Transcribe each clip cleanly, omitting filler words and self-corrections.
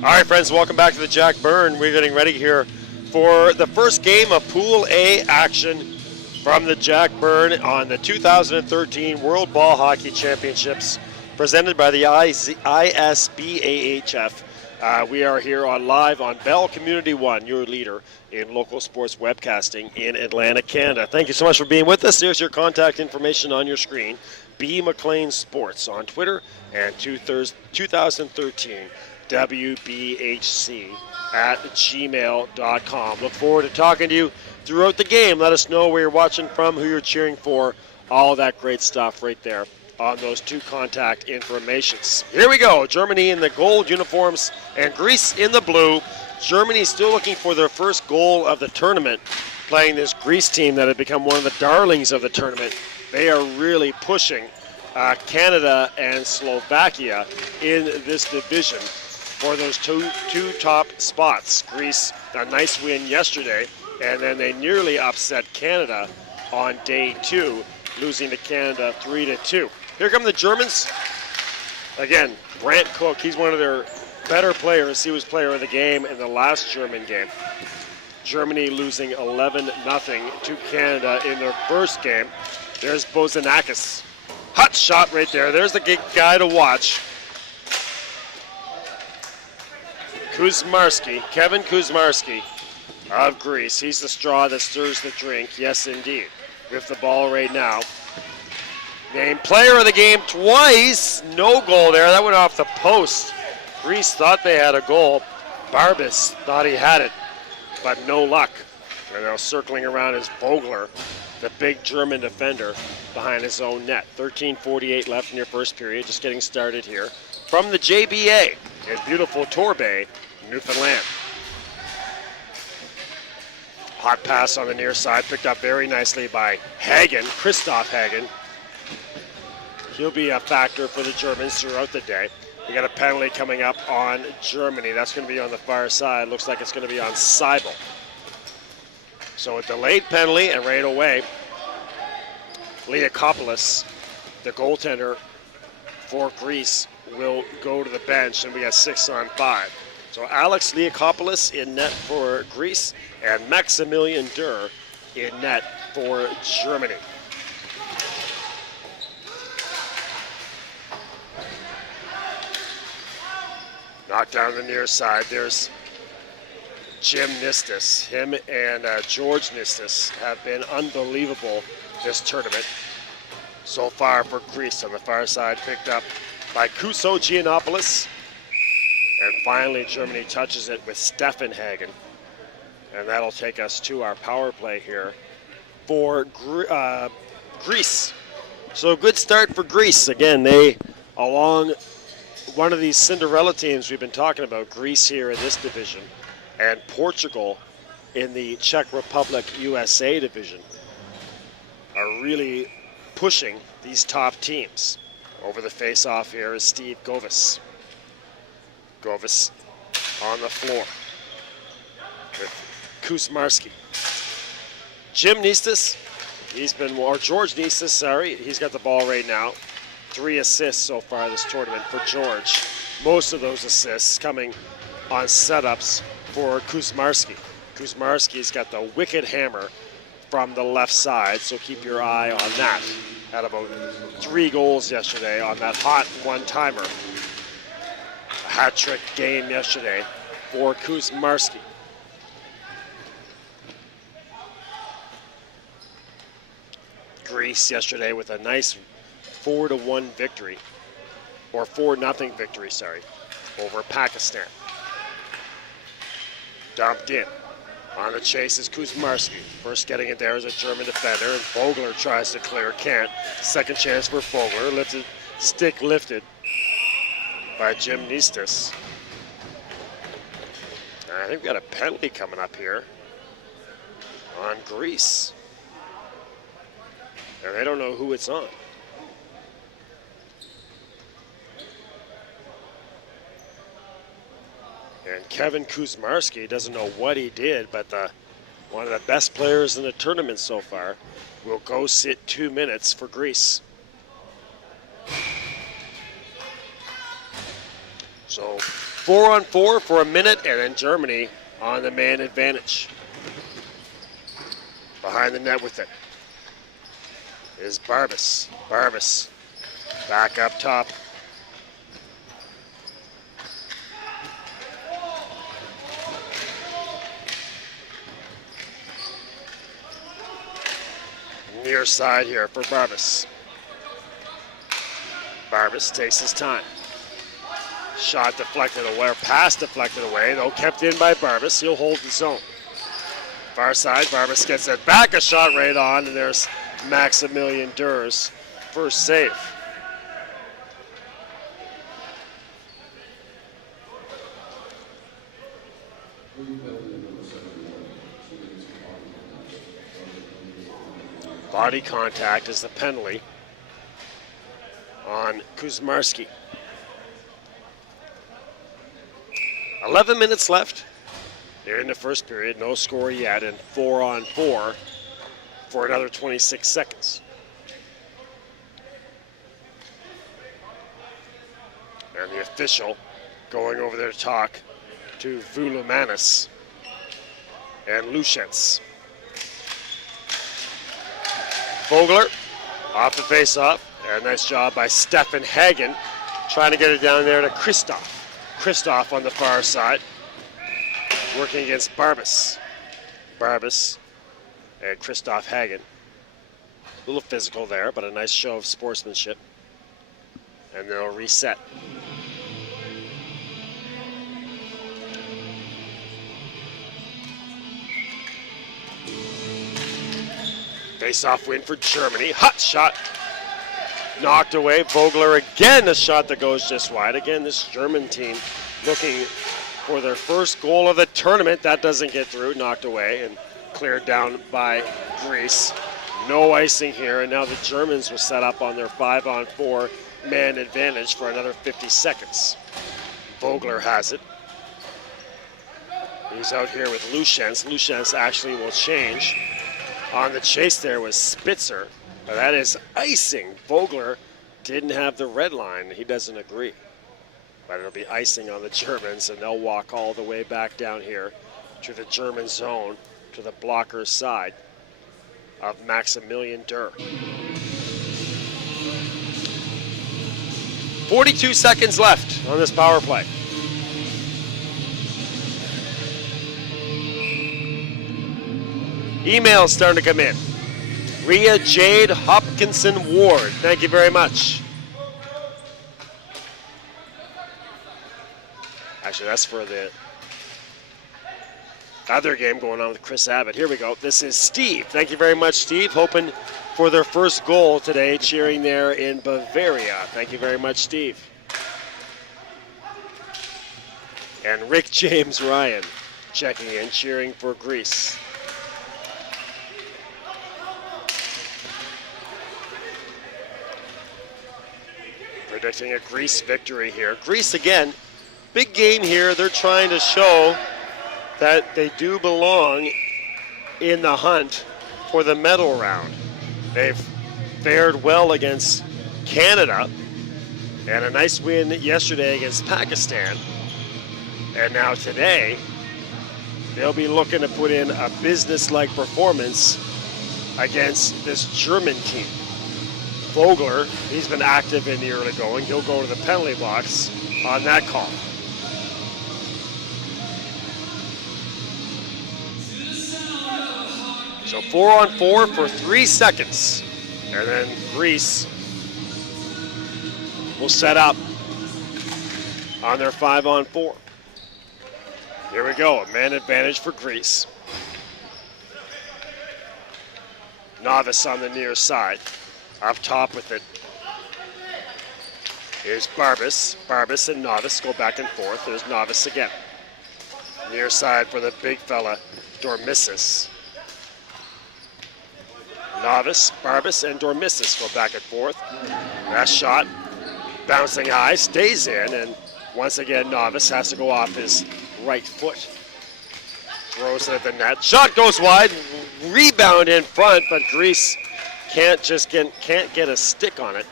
All right, friends, welcome back to the Jack Byrne. We're getting ready here for the first game of Pool A action from the Jack Byrne on the 2013 World Ball Hockey Championships presented by the ISBAHF. We are here live on Bell Community One, your leader in local sports webcasting in Atlantic, Canada. Thank you so much for being with us. There's your contact information on your screen. B. McLean Sports on Twitter, and 2013 WBHC at gmail.com. Look forward to talking to you throughout the game. Let us know where you're watching from, who you're cheering for, all that great stuff right there on those two contact informations. Here we go. Germany in the gold uniforms and Greece in the blue. Germany still looking for their first goal of the tournament, playing this Greece team that had become one of the darlings of the tournament. They are really pushing Canada and Slovakia in this division for those two top spots. Greece, a nice win yesterday, and then they nearly upset Canada on day two, losing to Canada 3-2. Here come the Germans. Again, Brant Cook, he's one of their better players. He was player of the game in the last German game. Germany losing 11-0 to Canada in their first game. There's Bozanakis. Hot shot right there. There's the guy to watch. Kevin Kuzmarski of Greece. He's the straw that stirs the drink. Yes, indeed. With the ball right now. Named player of the game twice. No goal there. That went off the post. Greece thought they had a goal. Barbas thought he had it, but no luck. And now circling around is Vogler, the big German defender, behind his own net. 13:48 left in your first period. Just getting started here from the JBA in beautiful Torbay, Newfoundland. Hot pass on the near side, picked up very nicely by Hagen, Christoph Hagen. He'll be a factor for the Germans throughout the day. We got a penalty coming up on Germany. That's going to be on the far side. Looks like it's going to be on Seibel. So a delayed penalty, and right away, Liakopoulos, the goaltender for Greece, will go to the bench, and we got 6-on-5. So Alex Liakopoulos in net for Greece, and Maximilian Durr in net for Germany. Knocked down the near side. There's Jim Nistis. Him and George Nistis have been unbelievable this tournament so far for Greece. On the far side, picked up by Kuso Giannopoulos. And finally, Germany touches it with Stefan Hagen. And that'll take us to our power play here for Greece. So a good start for Greece. Again, they, along one of these Cinderella teams we've been talking about, Greece here in this division, and Portugal in the Czech Republic USA division, are really pushing these top teams. Over the face-off here is Steve Govis. Govis on the floor with Kuzmarski. Jim Nistis, George Nistis, sorry, he's got the ball right now. 3 assists so far this tournament for George. Most of those assists coming on setups for Kuzmarski. Kuzmarski's got the wicked hammer from the left side, so keep your eye on that. Had about 3 goals yesterday on that hot one-timer. A hat-trick game yesterday for Kuzmarski. Greece yesterday with a nice 4-1 victory, or 4-0 victory, over Pakistan. Dumped in. On the chase is Kuzmarski. First getting it there is a German defender, and Vogler tries to clear, can't. Second chance for Vogler, lifted, stick lifted by Jim Nistas. I think we've got a penalty coming up here on Greece. And they don't know who it's on. And Kevin Kuzmarski doesn't know what he did, but one of the best players in the tournament so far will go sit 2 minutes for Greece. So 4-on-4 for a minute, and then Germany on the man advantage. Behind the net with it is Barbas. Barbas back up top. Near side here for Barbas. Barbas takes his time. Shot deflected away, or pass deflected away, though kept in by Barbas. He'll hold the zone. Far side, Barbas gets it back, a shot right on, and there's Maximilian Durr's first save. Body contact is the penalty on Kuzmarski. 11 minutes left here in the first period. No score yet, and 4-on-4 for another 26 seconds. And the official going over there to talk to Vulumanis and Lushens. Vogler off the face-off. And nice job by Stefan Hagen trying to get it down there to Christoph. Christoph on the far side working against Barbas. Barbas and Christoph Hagen. A little physical there, but a nice show of sportsmanship. And they'll reset. Face-off win for Germany. Hot shot. Knocked away. Vogler again, a shot that goes just wide. Again, this German team looking for their first goal of the tournament. That doesn't get through. Knocked away and cleared down by Greece. No icing here, and now the Germans will set up on their 5-on-4 man advantage for another 50 seconds. Vogler has it. He's out here with Lushens. Lushens actually will change. On the chase there was Spitzer. But that is icing. Vogler didn't have the red line. He doesn't agree. But it'll be icing on the Germans, and they'll walk all the way back down here to the German zone, to the blocker's side of Maximilian Durr. 42 seconds left on this power play. Emails starting to come in. Rhea Jade Hopkinson Ward, thank you very much. Actually, that's for the other game going on with Chris Abbott. Here we go. This is Steve. Thank you very much, Steve. Hoping for their first goal today, cheering there in Bavaria. Thank you very much, Steve. And Rick James Ryan checking in, cheering for Greece. Predicting a Greece victory here. Greece again, big game here. They're trying to show that they do belong in the hunt for the medal round. They've fared well against Canada And a nice win yesterday against Pakistan. And now today, they'll be looking to put in a business-like performance against this German team. Vogler, he's been active in the early going. He'll go to the penalty box on that call. So 4-on-4 for 3 seconds. And then Greece will set up on their 5-on-4. Here we go, a man advantage for Greece. Novice on the near side. Up top with it. Here's Barbas. Barbas and Novice go back and forth. There's Novice again. Near side for the big fella, Dormissis. Novice, Barbas, and Dormissis go back and forth. That shot, bouncing high, stays in, and once again, Novice has to go off his right foot. Throws it at the net. Shot goes wide. Rebound in front, but Greece can't get a stick on it.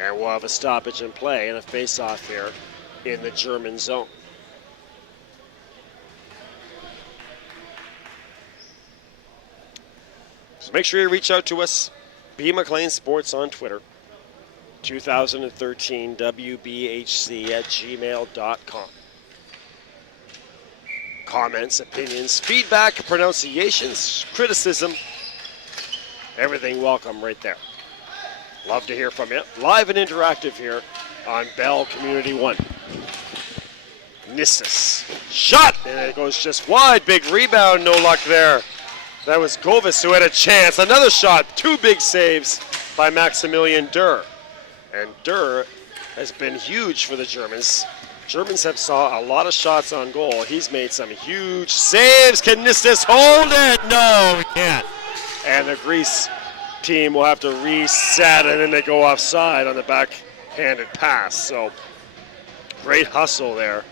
And we'll have a stoppage in play and a face-off here in the German zone. So make sure you reach out to us. B. McLean Sports on Twitter. 2013 WBHC@gmail.com. Comments, opinions, feedback, pronunciations, criticism, everything welcome right there. Love to hear from you. Live and interactive here on Bell Community 1. Nistis. Shot! And it goes just wide. Big rebound. No luck there. That was Govis who had a chance. Another shot. 2 big saves by Maximilian Durr. And Durr has been huge for the Germans. Germans have saw a lot of shots on goal. He's made some huge saves. Can Nistis hold it? No, he can't. And the Greece team will have to reset, and then they go offside on the backhanded pass. So great hustle there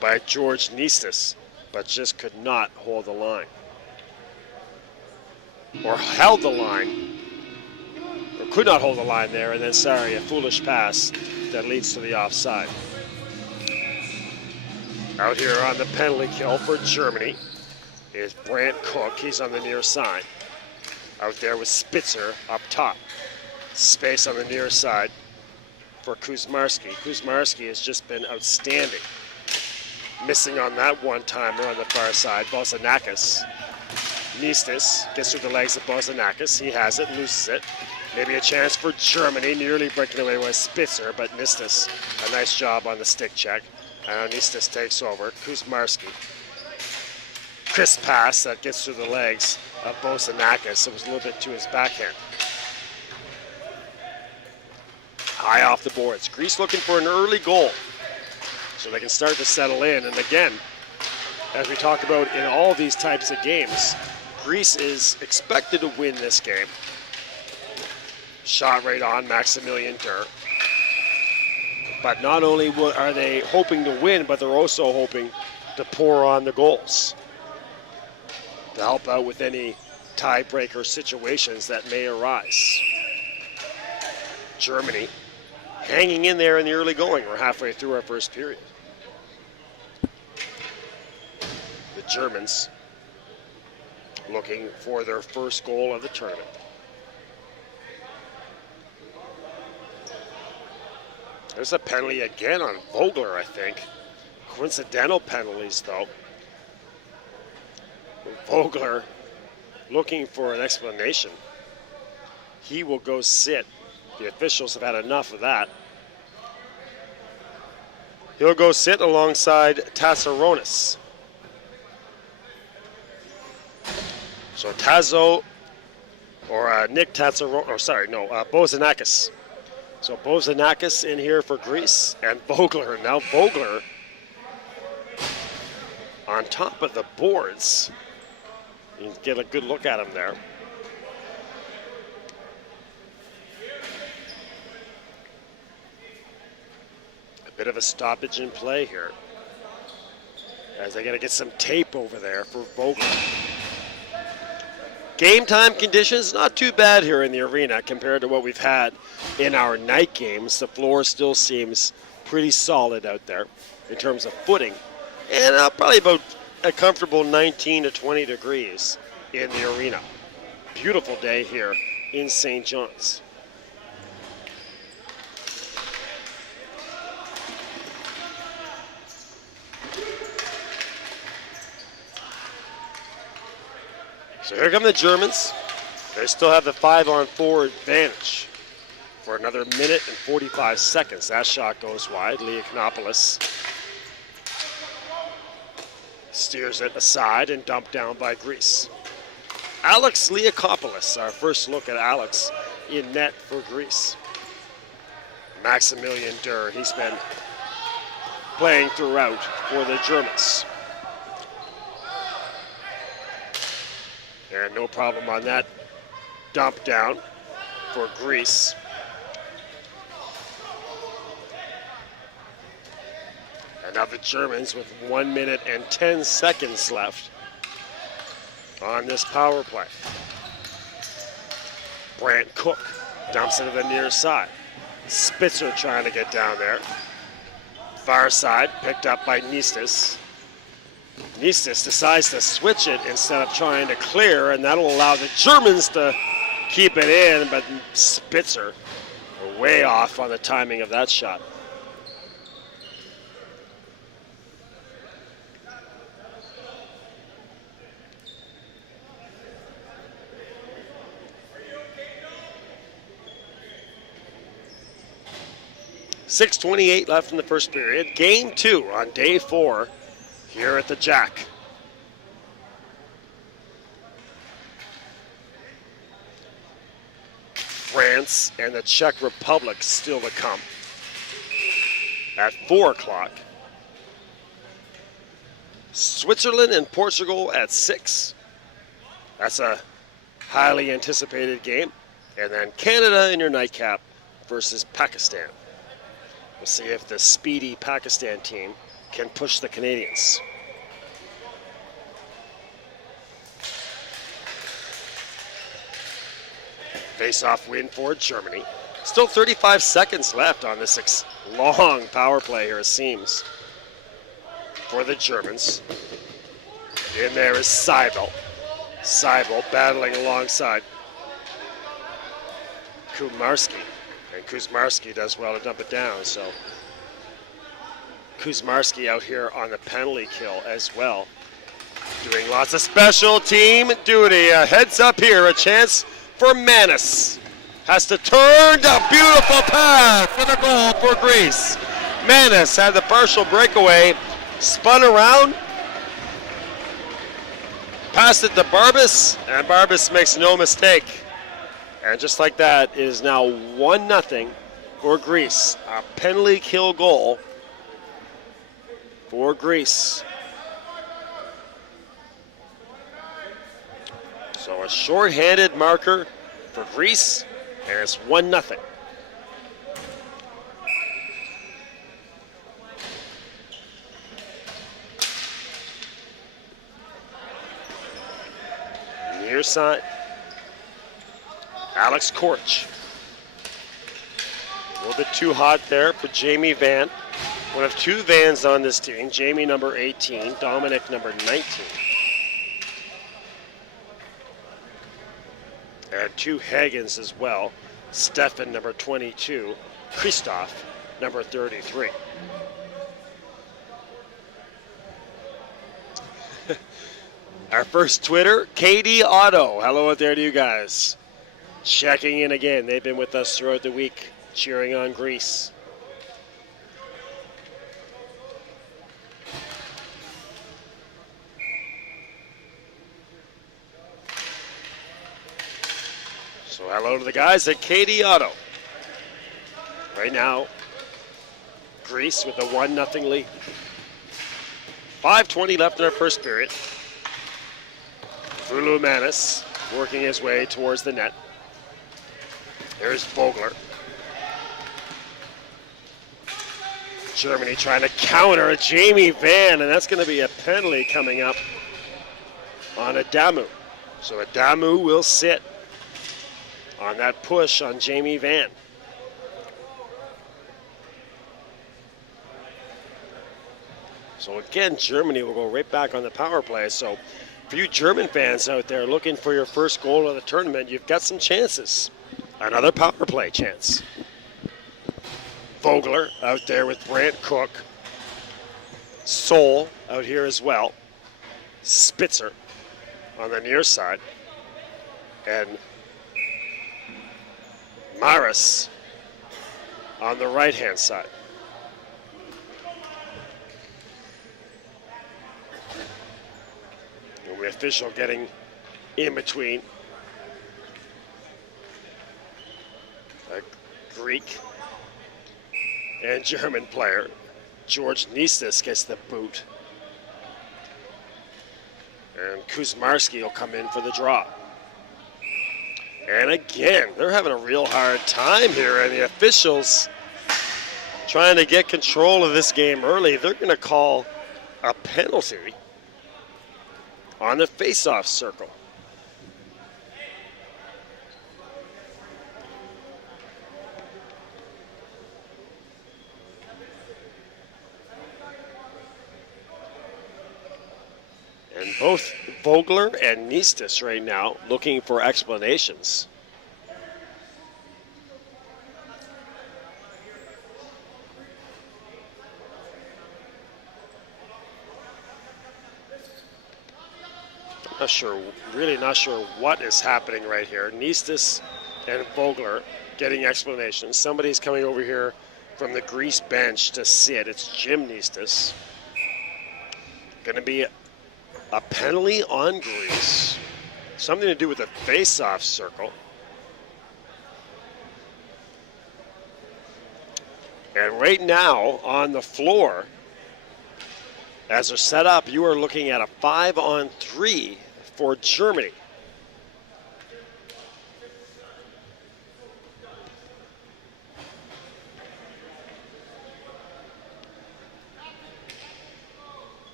by George Nistis, but just could not hold the line. Or held the line, or could not hold the line there, and then, a foolish pass that leads to the offside. Out here on the penalty kill for Germany is Brant Cook. He's on the near side. Out there with Spitzer up top. Space on the near side for Kuzmarski. Kuzmarski has just been outstanding. Missing on that one-timer on the far side, Bossanakis. Nistis gets through the legs of Bossanakis. He has it, loses it. Maybe a chance for Germany, nearly breaking away with Spitzer, but Nistis, a nice job on the stick check. Nistis takes over. Kuzmarski. Crisp pass that gets through the legs of Bossanakis. It was a little bit to his backhand. High off the boards. Greece looking for an early goal so they can start to settle in. And again, as we talk about in all these types of games, Greece is expected to win this game. Shot right on Maximilian Durr. But not only are they hoping to win, but they're also hoping to pour on the goals to help out with any tiebreaker situations that may arise. Germany hanging in there in the early going. We're halfway through our first period. The Germans looking for their first goal of the tournament. There's a penalty again on Vogler, I think. Coincidental penalties, though. Vogler looking for an explanation. He will go sit. The officials have had enough of that. He'll go sit alongside Tassaronis. So Tazo, or Nick Tassaronis, Bossanakis. So Bossanakis in here for Greece, and Vogler. Now Vogler on top of the boards. You can get a good look at him there. A bit of a stoppage in play here, as they got to get some tape over there for Vogler. Game time conditions, not too bad here in the arena compared to what we've had in our night games. The floor still seems pretty solid out there in terms of footing. And probably about a comfortable 19 to 20 degrees in the arena. Beautiful day here in St. John's. So here come the Germans. They still have the 5-on-4 advantage for another minute and 45 seconds. That shot goes wide. Leakonopoulos steers it aside and dumped down by Greece. Alex Leakonopoulos, our first look at Alex in net for Greece. Maximilian Durr, he's been playing throughout for the Germans. And no problem on that dump down for Greece. And now the Germans with 1 minute and 10 seconds left on this power play. Brant Cook dumps it to the near side. Spitzer trying to get down there. Far side picked up by Nistas. Nistas decides to switch it instead of trying to clear, and that'll allow the Germans to keep it in, but Spitzer way off on the timing of that shot. .6:28 left in the first period. Game 2 on day 4 here at the Jack. France and the Czech Republic still to come at 4 o'clock. Switzerland and Portugal at 6. That's a highly anticipated game. And then Canada in your nightcap versus Pakistan. We'll see if the speedy Pakistan team can push the Canadians. Face-off win for Germany. Still 35 seconds left on this long power play here, it seems, for the Germans. In there is Seibel. Seibel battling alongside Kumarski. And Kuzmarski does well to dump it down, so Kuzmarski out here on the penalty kill as well. Doing lots of special team duty. Heads up here, a chance for Manis. Has to turn the beautiful pass for the goal for Greece. Manis had the partial breakaway, spun around, passed it to Barbas, and Barbas makes no mistake. And just like that, it is now 1-0 for Greece. A penalty kill goal for Greece. So a short-handed marker for Greece, and it's 1-0. Near side, Alex Korch. A little bit too hot there for Jamie Van. One of 2 Vans on this team. Jamie number 18, Dominic number 19. And 2 Hagens as well. Stefan number 22, Christoph number 33. Our first Twitter, KD Auto. Hello out there to you guys. Checking in again. They've been with us throughout the week, cheering on Greece. So hello to the guys at KD Auto. Right now, Greece with a 1-0 lead. 5:20 left in our first period. Fulu Manis working his way towards the net. There's Vogler. Germany trying to counter Jamie Van, and that's going to be a penalty coming up on Adamu. So Adamu will sit on that push on Jamie Van. So again, Germany will go right back on the power play. So for you German fans out there looking for your first goal of the tournament, you've got some chances. Another power play chance. Vogler out there with Brandt Cook. Sol out here as well. Spitzer on the near side. And Maris on the right-hand side. And the official getting in between. A Greek and German player. George Nistas gets the boot. And Kuzmarski will come in for the draw. And again, they're having a real hard time here, and the officials trying to get control of this game early. They're going to call a penalty on the face-off circle. And both Vogler and Nistas right now looking for explanations. I'm not sure, really not sure what is happening right here. Nistas and Vogler getting explanations. Somebody's coming over here from the Greece bench to sit. It's Jim Nistas. Going to be a penalty on Greece. Something to do with the face-off circle. And right now on the floor, as they're set up, you are looking at a 5-on-3 for Germany.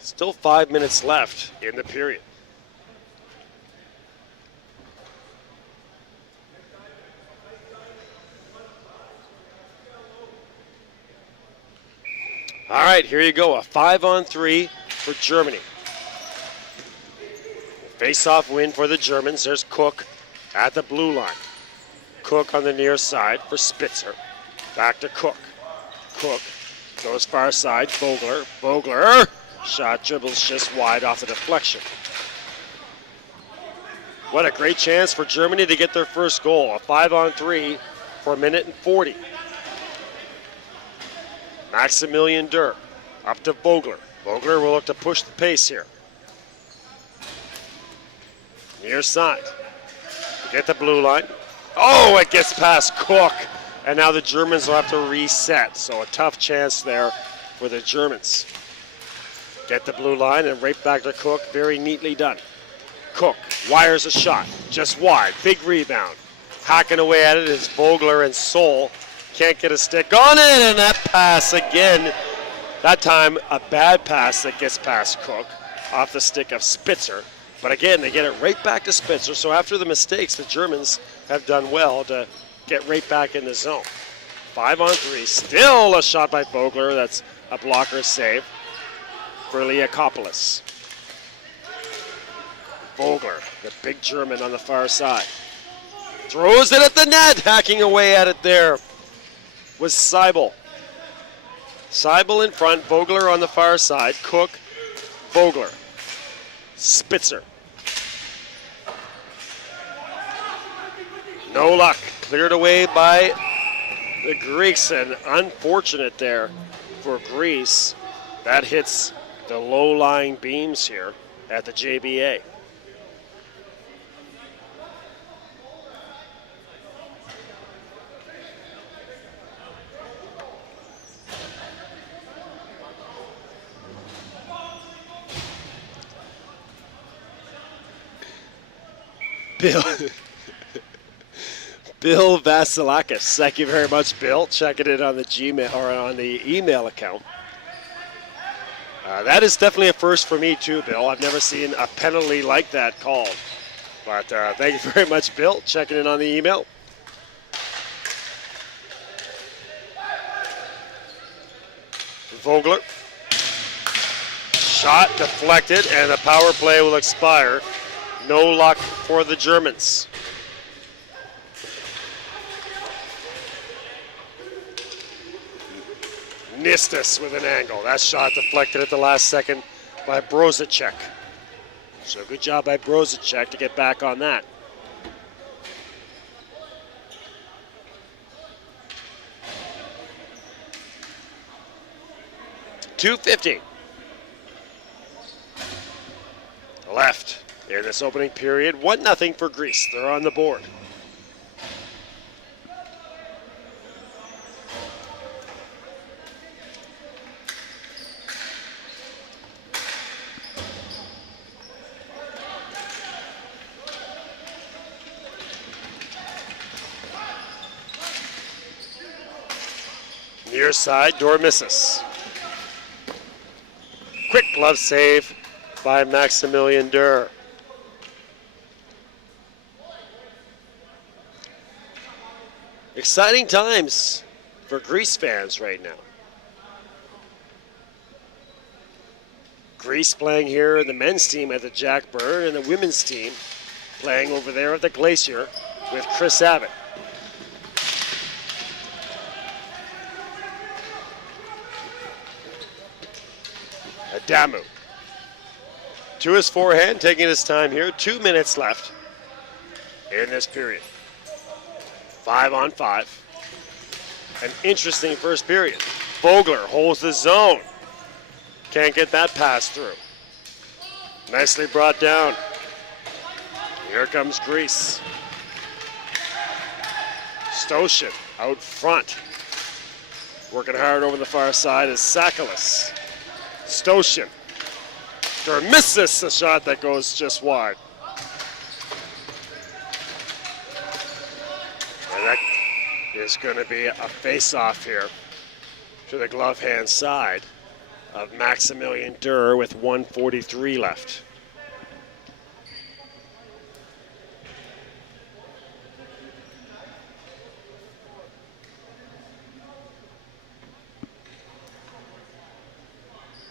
Still 5 minutes left in the period. All right, here you go, a 5-on-3 for Germany. Face-off win for the Germans. There's Cook at the blue line. Cook on the near side for Spitzer. Back to Cook. Cook goes far side, Vogler. Vogler! Shot dribbles just wide off the deflection. What a great chance for Germany to get their first goal. A 5-on-3 for a minute and 40. Maximilian Durr up to Vogler. Vogler will look to push the pace here. Near side. Get the blue line. Oh, it gets past Cook. And now the Germans will have to reset. So a tough chance there for the Germans. Get the blue line and right back to Cook. Very neatly done. Cook wires a shot. Just wide. Big rebound. Hacking away at it is Vogler and Sol. Can't get a stick on it, and that pass again. That time a bad pass that gets past Cook off the stick of Spitzer. But again, they get it right back to Spitzer. So after the mistakes, the Germans have done well to get right back in the zone. 5-on-3. Still a shot by Vogler. That's a blocker save for Liakopoulos. Vogler, the big German on the far side. Throws it at the net, hacking away at it there was Seibel. Seibel in front, Vogler on the far side. Cook, Vogler, Spitzer. No luck, cleared away by the Greeks, and unfortunate there for Greece. That hits the low-lying beams here at the JBA. Bill Vasilakis. Thank you very much, Bill. Checking it on the Gmail or on the email account. That is definitely a first for me too, Bill. I've never seen a penalty like that called. But thank you very much, Bill. Checking in on the email. Vogler. Shot deflected, and the power play will expire. No luck for the Germans. Nistis with an angle. That shot deflected at the last second by Brozacek. So good job by Brozacek to get back on that. .250 left in this opening period. 1-0 for Greece. They're on the board. Near side, door misses. Quick glove save by Maximilian Durr. Exciting times for Greece fans right now. Greece playing here in the men's team at the Jack Byrne, and the women's team playing over there at the Glacier with Chris Abbott. Adamu to his forehand, taking his time here. 2 minutes left in this period. 5-on-5. An interesting first period. Vogler holds the zone. Can't get that pass through. Nicely brought down. Here comes Greece. Stoshin out front. Working hard over the far side is Sakalis. Stoshin. Durr misses the shot that goes just wide. And that is going to be a face-off here to the glove hand side of Maximilian Durr with 1:43 left.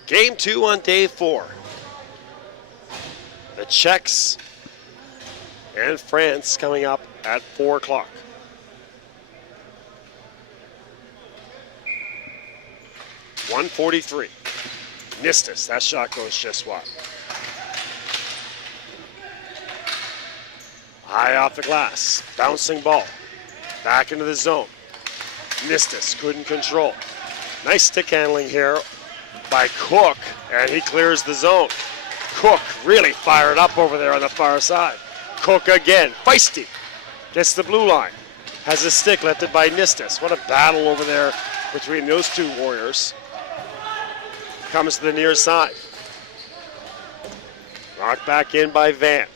Game 2 on day 4. The Czechs and France coming up at 4 o'clock. .143. Nistis, that shot goes just wide. High off the glass, bouncing ball. Back into the zone. Nistis couldn't control. Nice stick handling here by Cook, and he clears the zone. Cook really fired up over there on the far side. Cook again, feisty, gets the blue line. Has a stick lifted by Nistis. What a battle over there between those two warriors. Comes to the near side. Knocked back in by Van.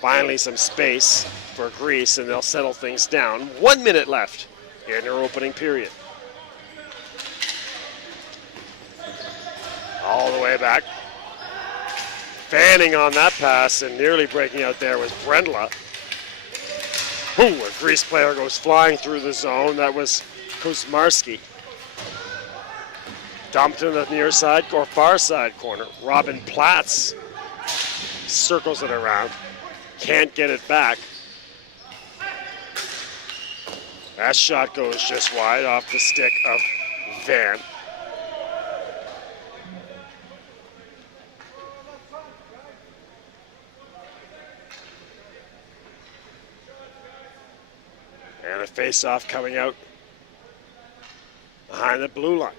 Finally some space for Greece, and they'll settle things down. 1 minute left in their opening period. All the way back. Fanning on that pass and nearly breaking out there was Brendla. Ooh, a Greece player goes flying through the zone. That was Kuzmarski. Dumped in the near side or far side corner. Robin Platz circles it around. Can't get it back. That shot goes just wide off the stick of Van. And a face-off coming out behind the blue line.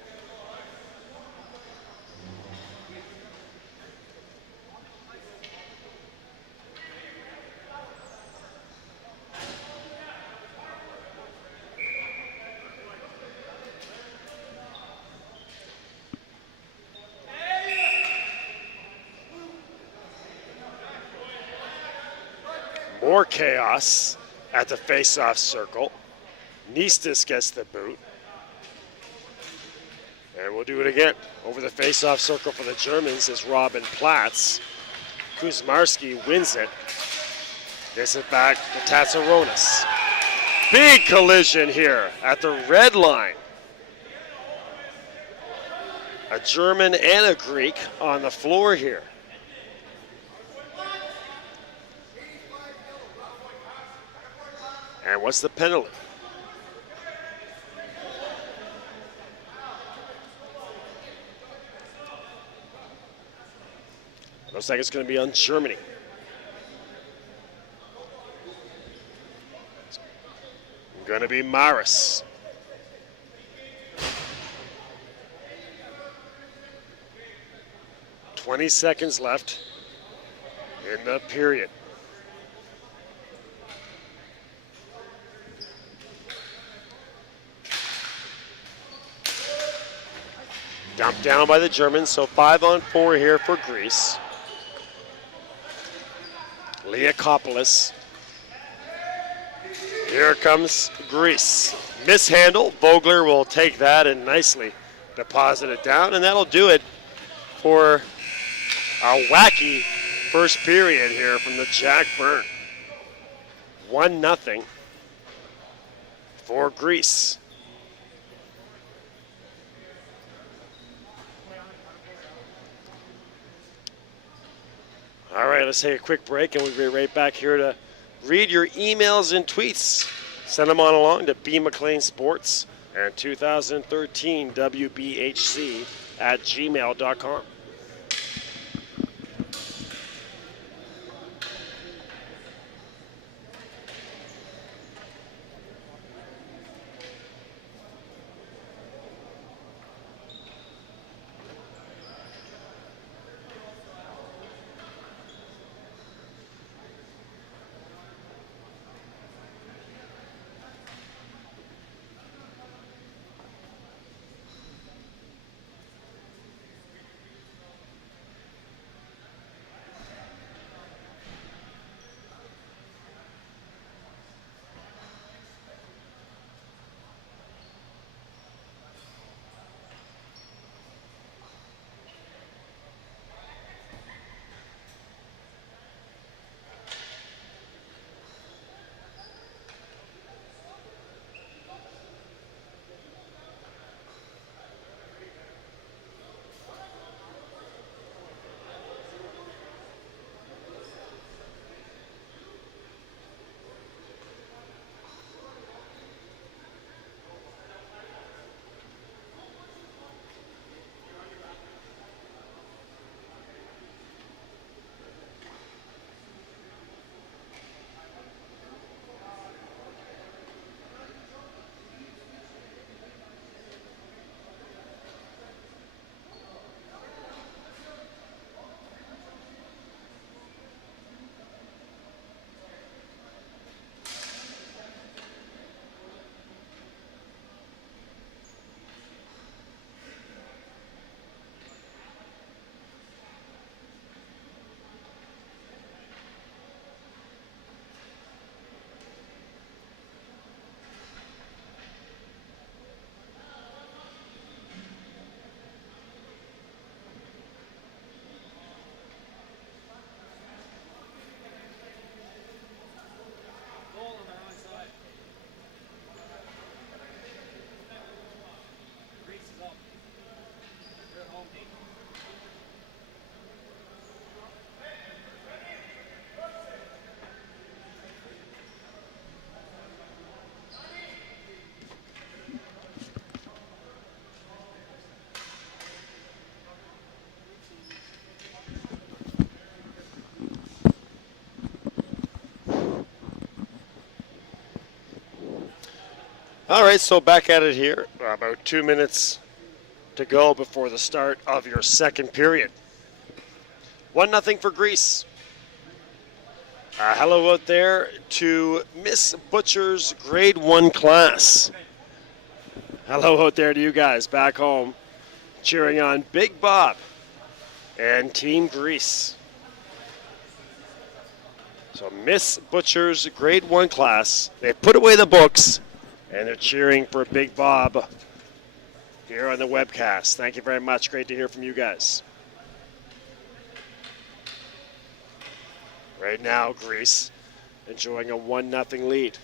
More chaos at the face-off circle. Nistis gets the boot. And we'll do it again. Over the face-off circle for the Germans is Robin Platz. Kuzmarski wins it. Gets it back to Tatsaronis. Big collision here at the red line. A German and a Greek on the floor here. And what's the penalty? Looks like it's going to be on Germany. It's going to be Maris. "20 seconds left in the period. Dumped down by the Germans, so 5-on-4 here for Greece. Liakopoulos. Here comes Greece. Mishandle. Vogler will take that and nicely deposit it down, and that'll do it for a wacky first period here from the Jack Byrne. 1-0 for Greece. All right, let's take a quick break, and we'll be right back here to read your emails and tweets. Send them on along to B. McLean Sports and 2013 WBHC at gmail.com. All right, so back at it here. About 2 minutes to go before the start of your second period. 1-0 for Greece. Hello out there to Miss Butcher's grade 1 class. Hello out there to you guys back home cheering on Big Bob and Team Greece. So Miss Butcher's grade 1 class, they put away the books, and they're cheering for Big Bob here on the webcast. Thank you very much. Great to hear from you guys. Right now, Greece enjoying a 1-0 lead.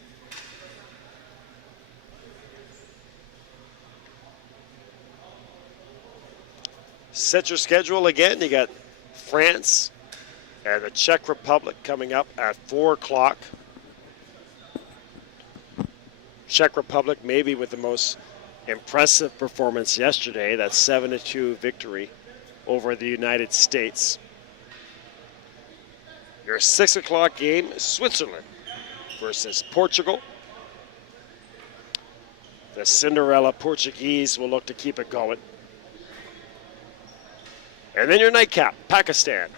Set your schedule again. You got France and the Czech Republic coming up at 4 o'clock. Czech Republic maybe with the most impressive performance yesterday, that 7-2 victory over the United States. Your 6 o'clock game, Switzerland versus Portugal. The Cinderella Portuguese will look to keep it going. And then your nightcap, Pakistan.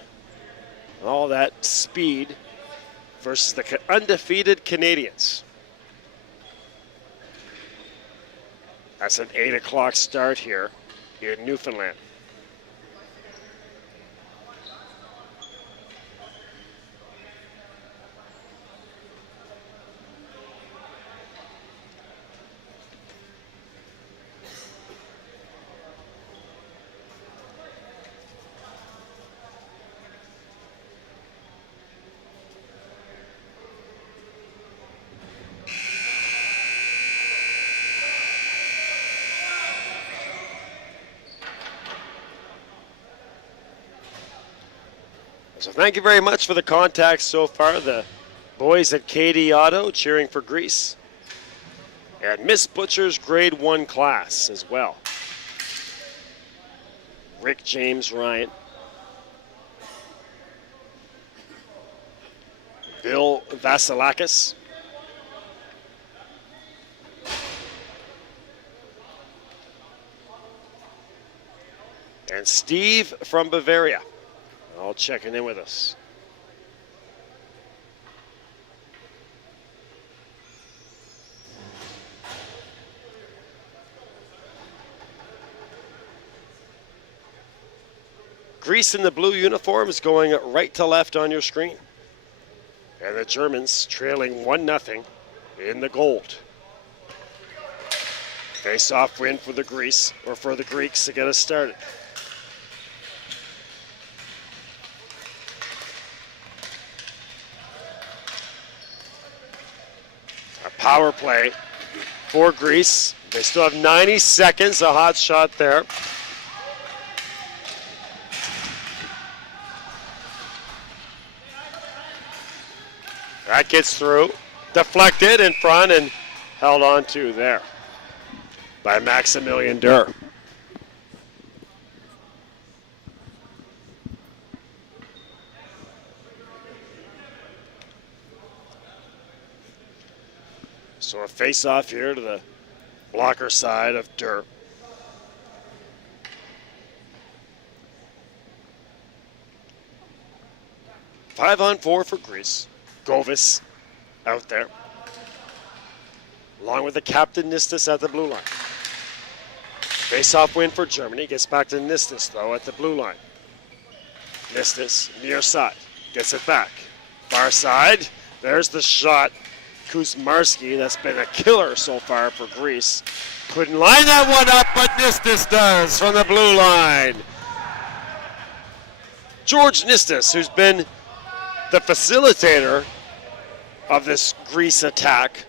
All that speed versus the undefeated Canadians. That's an 8 o'clock start here in Newfoundland. So thank you very much for the contacts so far. The boys at KD Auto cheering for Greece. And Miss Butcher's grade 1 class as well. Rick James Ryan. Bill Vasilakis. And Steve from Bavaria. All checking in with us. Greece in the blue uniforms going right to left on your screen. And the Germans trailing 1-0 in the gold. Face-off win for the Greece, or for the Greeks to get us started. Power play for Greece. They still have 90 seconds, a hot shot there. That gets through, deflected in front and held on to there by Maximilian Durr. So a face-off here to the blocker side of Durr. Five on four for Greece. Govis out there. Along with the captain Nistis at the blue line. Face-off win for Germany. Gets back to Nistis, though, at the blue line. Nistis, near side. Gets it back. Far side. There's the shot. Kuzmarski, that's been a killer so far for Greece. Couldn't line that one up, but Nistis does from the blue line. George Nistis, who's been the facilitator of this Greece attack,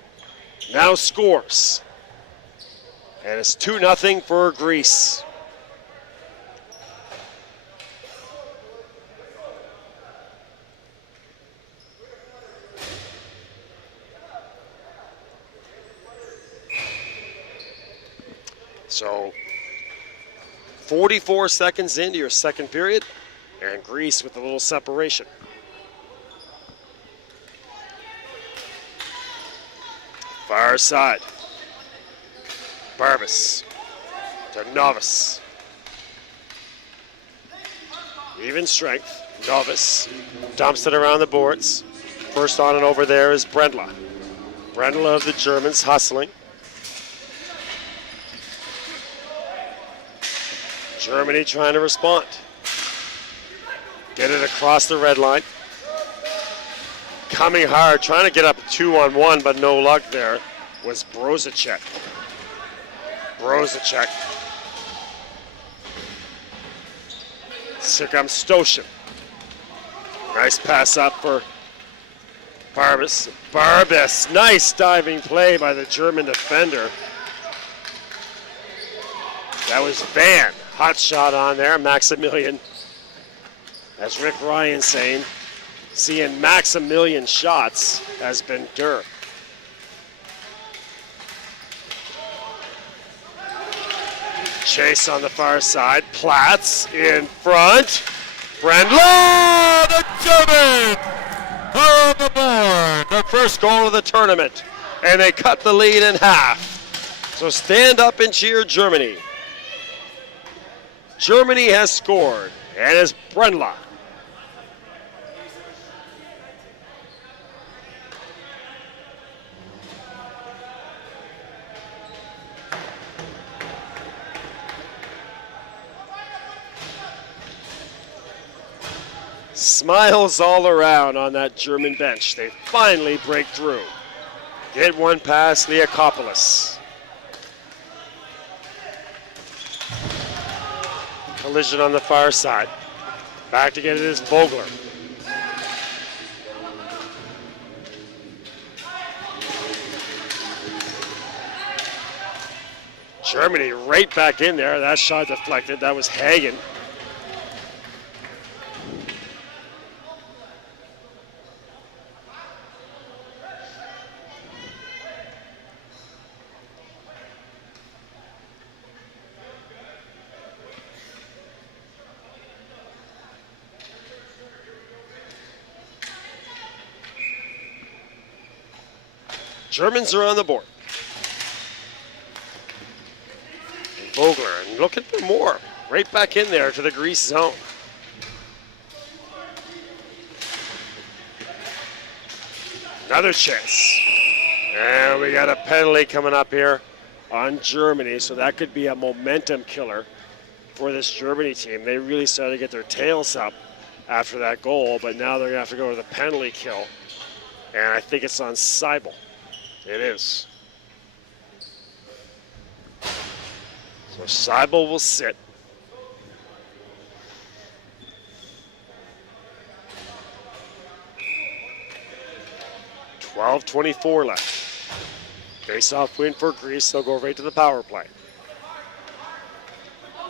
now scores. And it's 2-0 for Greece. So 44 seconds into your second period, and Greece with a little separation. Far side. Barbas to Novice. Even strength. Novice dumps it around the boards. First on and over there is Brendla. Brendla of the Germans hustling. Germany trying to respond. Get it across the red line. coming hard, trying to get up 2-on-1, but no luck there, was Brozacek. Here comes Stoshin. Nice pass up for Barbas. Nice diving play by the German defender. That was Van. Hot shot on there, Maximilian. As Rick Ryan saying, seeing Maximilian shots has been Durr. Chase on the far side. Platz in front. Brendler, the German, are on the board. Their first goal of the tournament. And they cut the lead in half. So stand up and cheer Germany. Germany has scored, and it's Brendler. Smiles all around on that German bench. They finally break through. Get one past Liakopoulos. Collision on the far side. Back to get it is Vogler. Germany right back in there. That shot deflected. That was Hagen. Germans are on the board. Vogler and looking for more. Right back in there to the Greece zone. Another chance. And we got a penalty coming up here on Germany, so that could be a momentum killer for this Germany team. They really started to get their tails up after that goal, but now they're going to have to go to the penalty kill. And I think it's on Seibel. It is. So Seibel will sit. .24 left. Face-off win for Greece. They'll go right to the power play.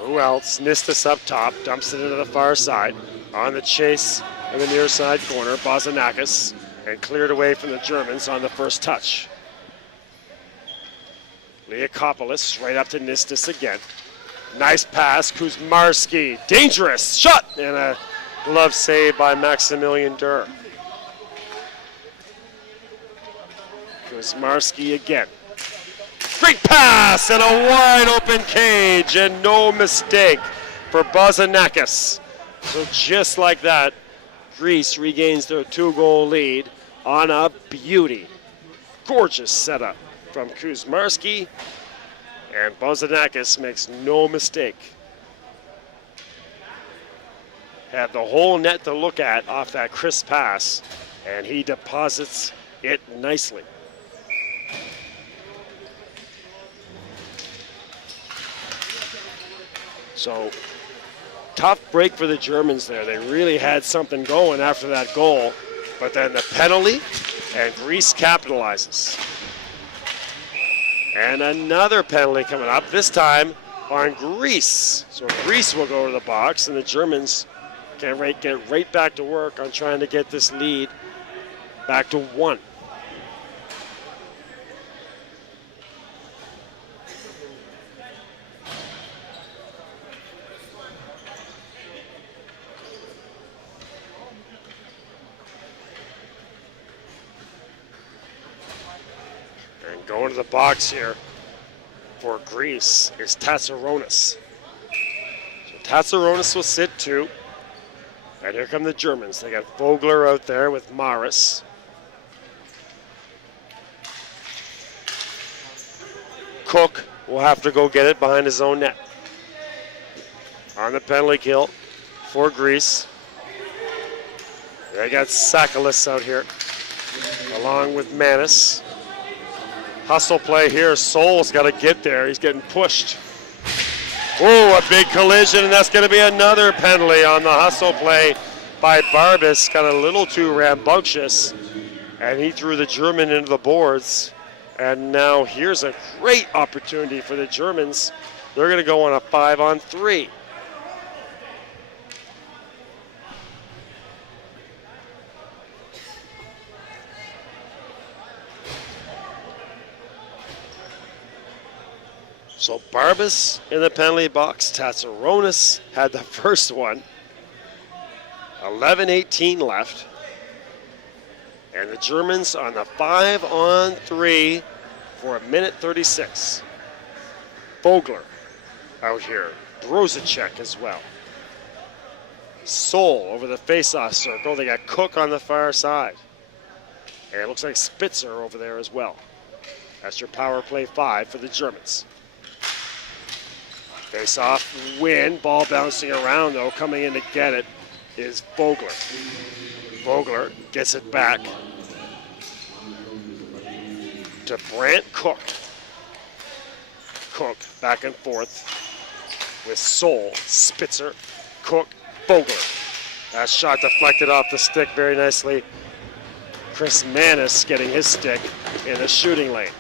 Who else? Nistas up top. Dumps it into the far side. On the chase in the near side corner. Bozanakis. And cleared away from the Germans on the first touch. Liakopoulos right up to Nistas again. Nice pass, Kuzmarski. Dangerous shot! And a glove save by Maximilian Durr. Kuzmarski again. Great pass and a wide open cage and no mistake for Bozanakis. So just like that, Greece regains their 2-goal lead on a beauty. Gorgeous setup from Kuzmarski, and Bozanakis makes no mistake. Had the whole net to look at off that crisp pass, and he deposits it nicely. So, tough break for the Germans there. They really had something going after that goal, but then the penalty, and Greece capitalizes. And another penalty coming up, this time on Greece. So Greece will go to the box, and the Germans can get right back to work on trying to get this lead back to 1. Going to the box here for Greece is Tatsaronis. So Tatsaronis will sit 2. And here come the Germans. They got Vogler out there with Maris. Cook will have to go get it behind his own net. On the penalty kill for Greece. They got Sakalis out here. along with Manis. Hustle play here. Soul's got to get there. He's getting pushed. Oh, a big collision, and that's going to be another penalty on the hustle play by Barbas. Got a little too rambunctious, and he threw the German into the boards. And now here's a great opportunity for the Germans. They're going to go on a 5-on-3. So Barbas in the penalty box. Tatsaronis had the first one. 11:18 left. And the Germans on the 5-on-3 for 1:36. Vogler out here. Brozacek as well. Soul over the face-off circle. They got Cook on the far side. And it looks like Spitzer over there as well. That's your power play 5 for the Germans. Face-off win. Ball bouncing around, though. Coming in to get it is Vogler. Vogler gets it back to Brant Cook. Cook back and forth with Soul, Spitzer, Cook, Vogler. That shot deflected off the stick very nicely. Chris Manis getting his stick in the shooting lane.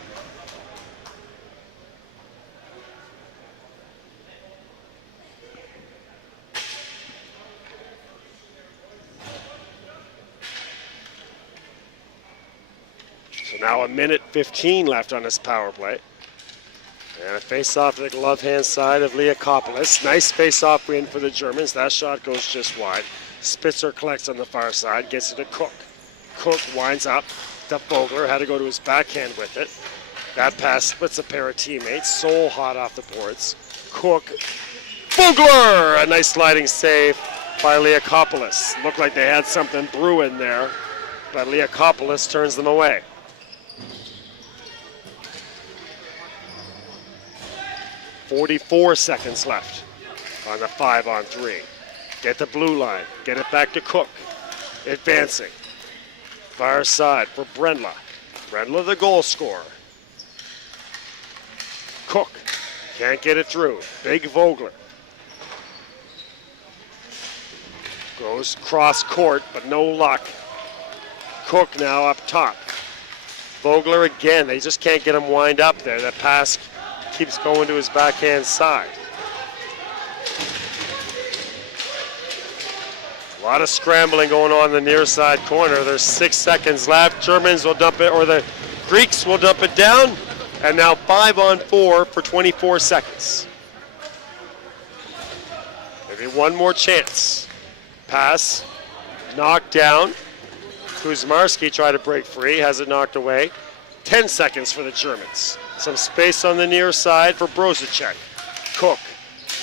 Now 1:15 left on this power play. And a face-off to the glove-hand side of Liakopoulos. Nice face-off win for the Germans. That shot goes just wide. Spitzer collects on the far side, gets it to Cook. Cook winds up to Vogler, had to go to his backhand with it. That pass splits a pair of teammates. Soul hot off the boards. Cook, Vogler! A nice sliding save by Liakopoulos. Looked like they had something brewing there, but Liakopoulos turns them away. 44 seconds left on the 5-on-3. Get the blue line. Get it back to Cook. Advancing. Far side for Brendla. Brendla the goal scorer. Cook can't get it through. Big Vogler. Goes cross court, but no luck. Cook now up top. Vogler again. They just can't get him wind up there. That pass keeps going to his backhand side. A lot of scrambling going on in the near side corner. There's 6 seconds left. Germans will dump it, or the Greeks will dump it down. And now 5-on-4 for 24 seconds. Maybe one more chance. Pass, knocked down. Kuzmarski tried to break free, has it knocked away. 10 seconds for the Germans. Some space on the near side for Brozacek. Cook,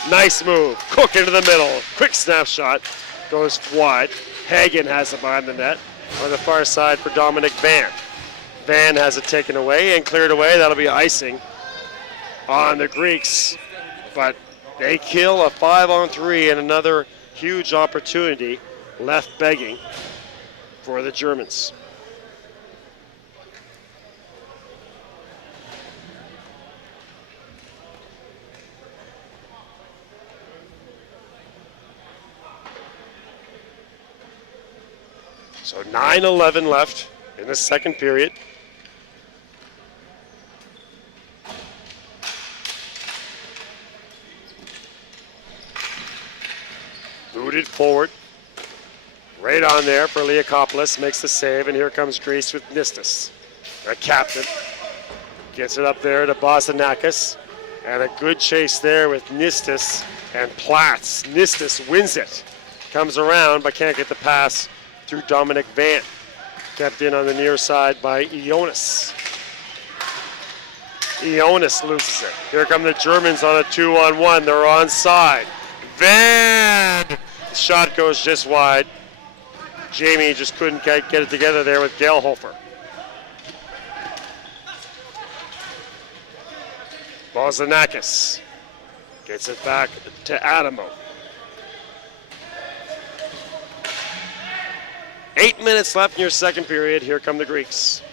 nice move. Cook into the middle. Quick snapshot, goes wide. Hagen has it behind the net. On the far side for Dominic Van. Van has it taken away and cleared away. That'll be icing on the Greeks. But they kill a 5-on-3 and another huge opportunity left begging for the Germans. So 9:11 left in the second period. Booted forward. Right on there for Liakopoulos. Makes the save, and here comes Greece with Nistas. A captain. Gets it up there to Bossanakis. And a good chase there with Nistas and Platz. Nistas wins it. Comes around, but can't get the pass through Dominic Van. Kept in on the near side by Ionis. Ionis loses it. Here come the Germans on a 2-on-1. They're onside. Van! The shot goes just wide. Jamie just couldn't get it together there with Gelhofer. Bossanakis gets it back to Adamo. 8 minutes left in your second period. Here come the Greeks.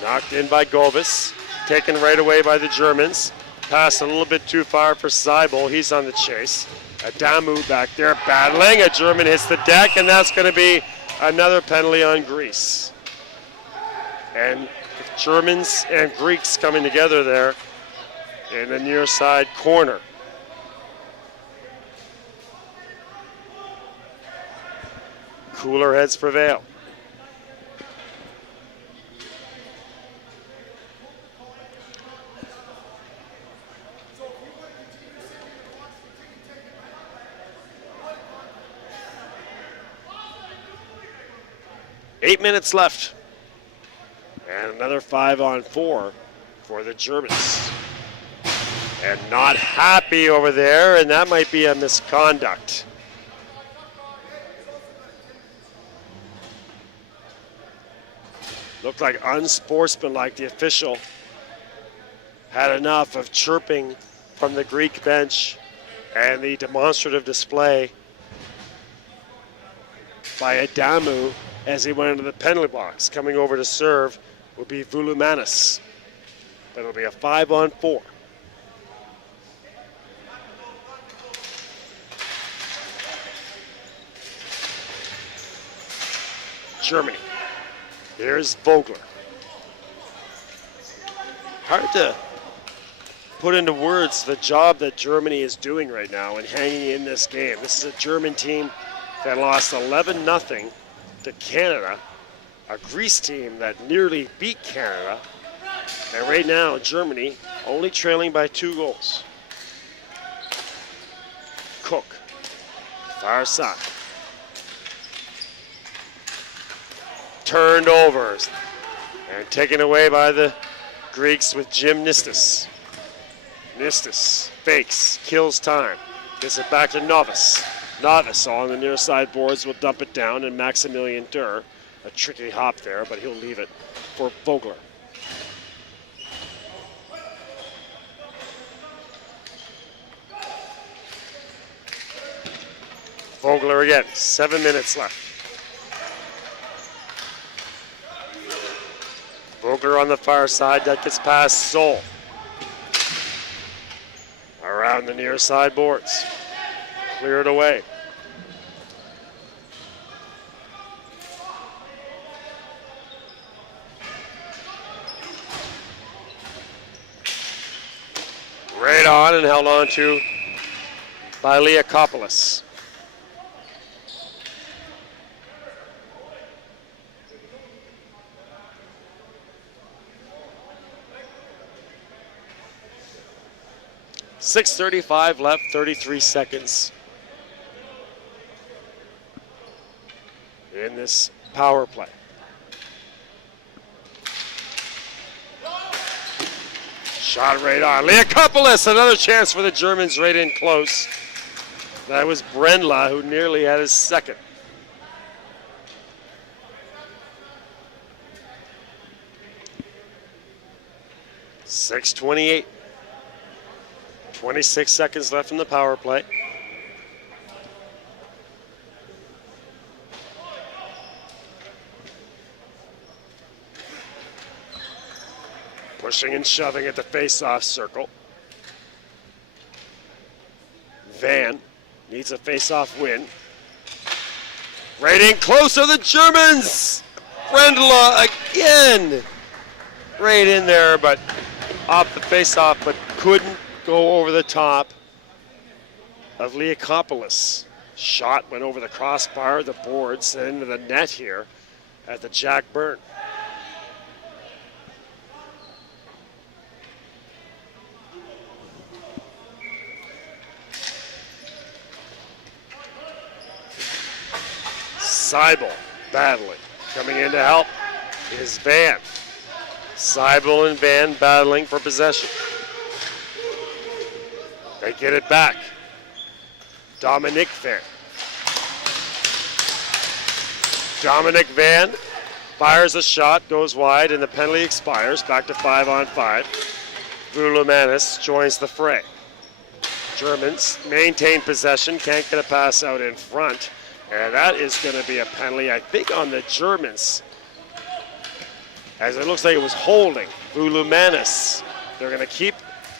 Knocked in by Govis. Taken right away by the Germans. Passed a little bit too far for Seibel. He's on the chase. Adamu back there battling. A German hits the deck, and that's going to be another penalty on Greece. And Germans and Greeks coming together there in the near side corner. Cooler heads prevail. Eight minutes left. And another 5-on-4 for the Germans. And not happy over there, and that might be a misconduct. Looked like unsportsmanlike. The official had enough of chirping from the Greek bench and the demonstrative display by Adamu as he went into the penalty box. Coming over to serve will be Vulumanis. But it'll be a 5-on-4. Germany. Here's Vogler. Hard to put into words the job that Germany is doing right now and hanging in this game. This is a German team that lost 11-0 to Canada, a Greece team that nearly beat Canada, and right now Germany only trailing by 2 goals. Cook, far side. Turned over and taken away by the Greeks with Jim Nistis. Nistis fakes, kills time, gets it back to Novis. Novis on the near side boards will dump it down, and Maximilian Durr, a tricky hop there, but he'll leave it for Vogler. Vogler again, 7 minutes left. Vogler on the far side, that gets past Sol. Around the near side boards. Cleared away. Right on and held on to by Liakopoulos. .635 left, 33 seconds in this power play. Shot right on. Liakopoulos, another chance for the Germans right in close. That was Brendla who nearly had his second. .628. 26 seconds left in the power play. Pushing and shoving at the face-off circle. Van needs a face-off win. Right in close are the Germans! Brendla again! Right in there, but off the face-off, but couldn't go over the top of Liakopoulos. Shot went over the crossbar, the boards, and into the net here at the Jack Byrne. Seibel battling. Coming in to help is Van. Seibel and Van battling for possession. They get it back. Dominic Van. Dominic Van fires a shot, goes wide, and the penalty expires. Back to 5-on-5. Vulumanis joins the fray. Germans maintain possession, can't get a pass out in front. And that is going to be a penalty, I think, on the Germans, as it looks like it was holding. Vulumanis. They're going to keep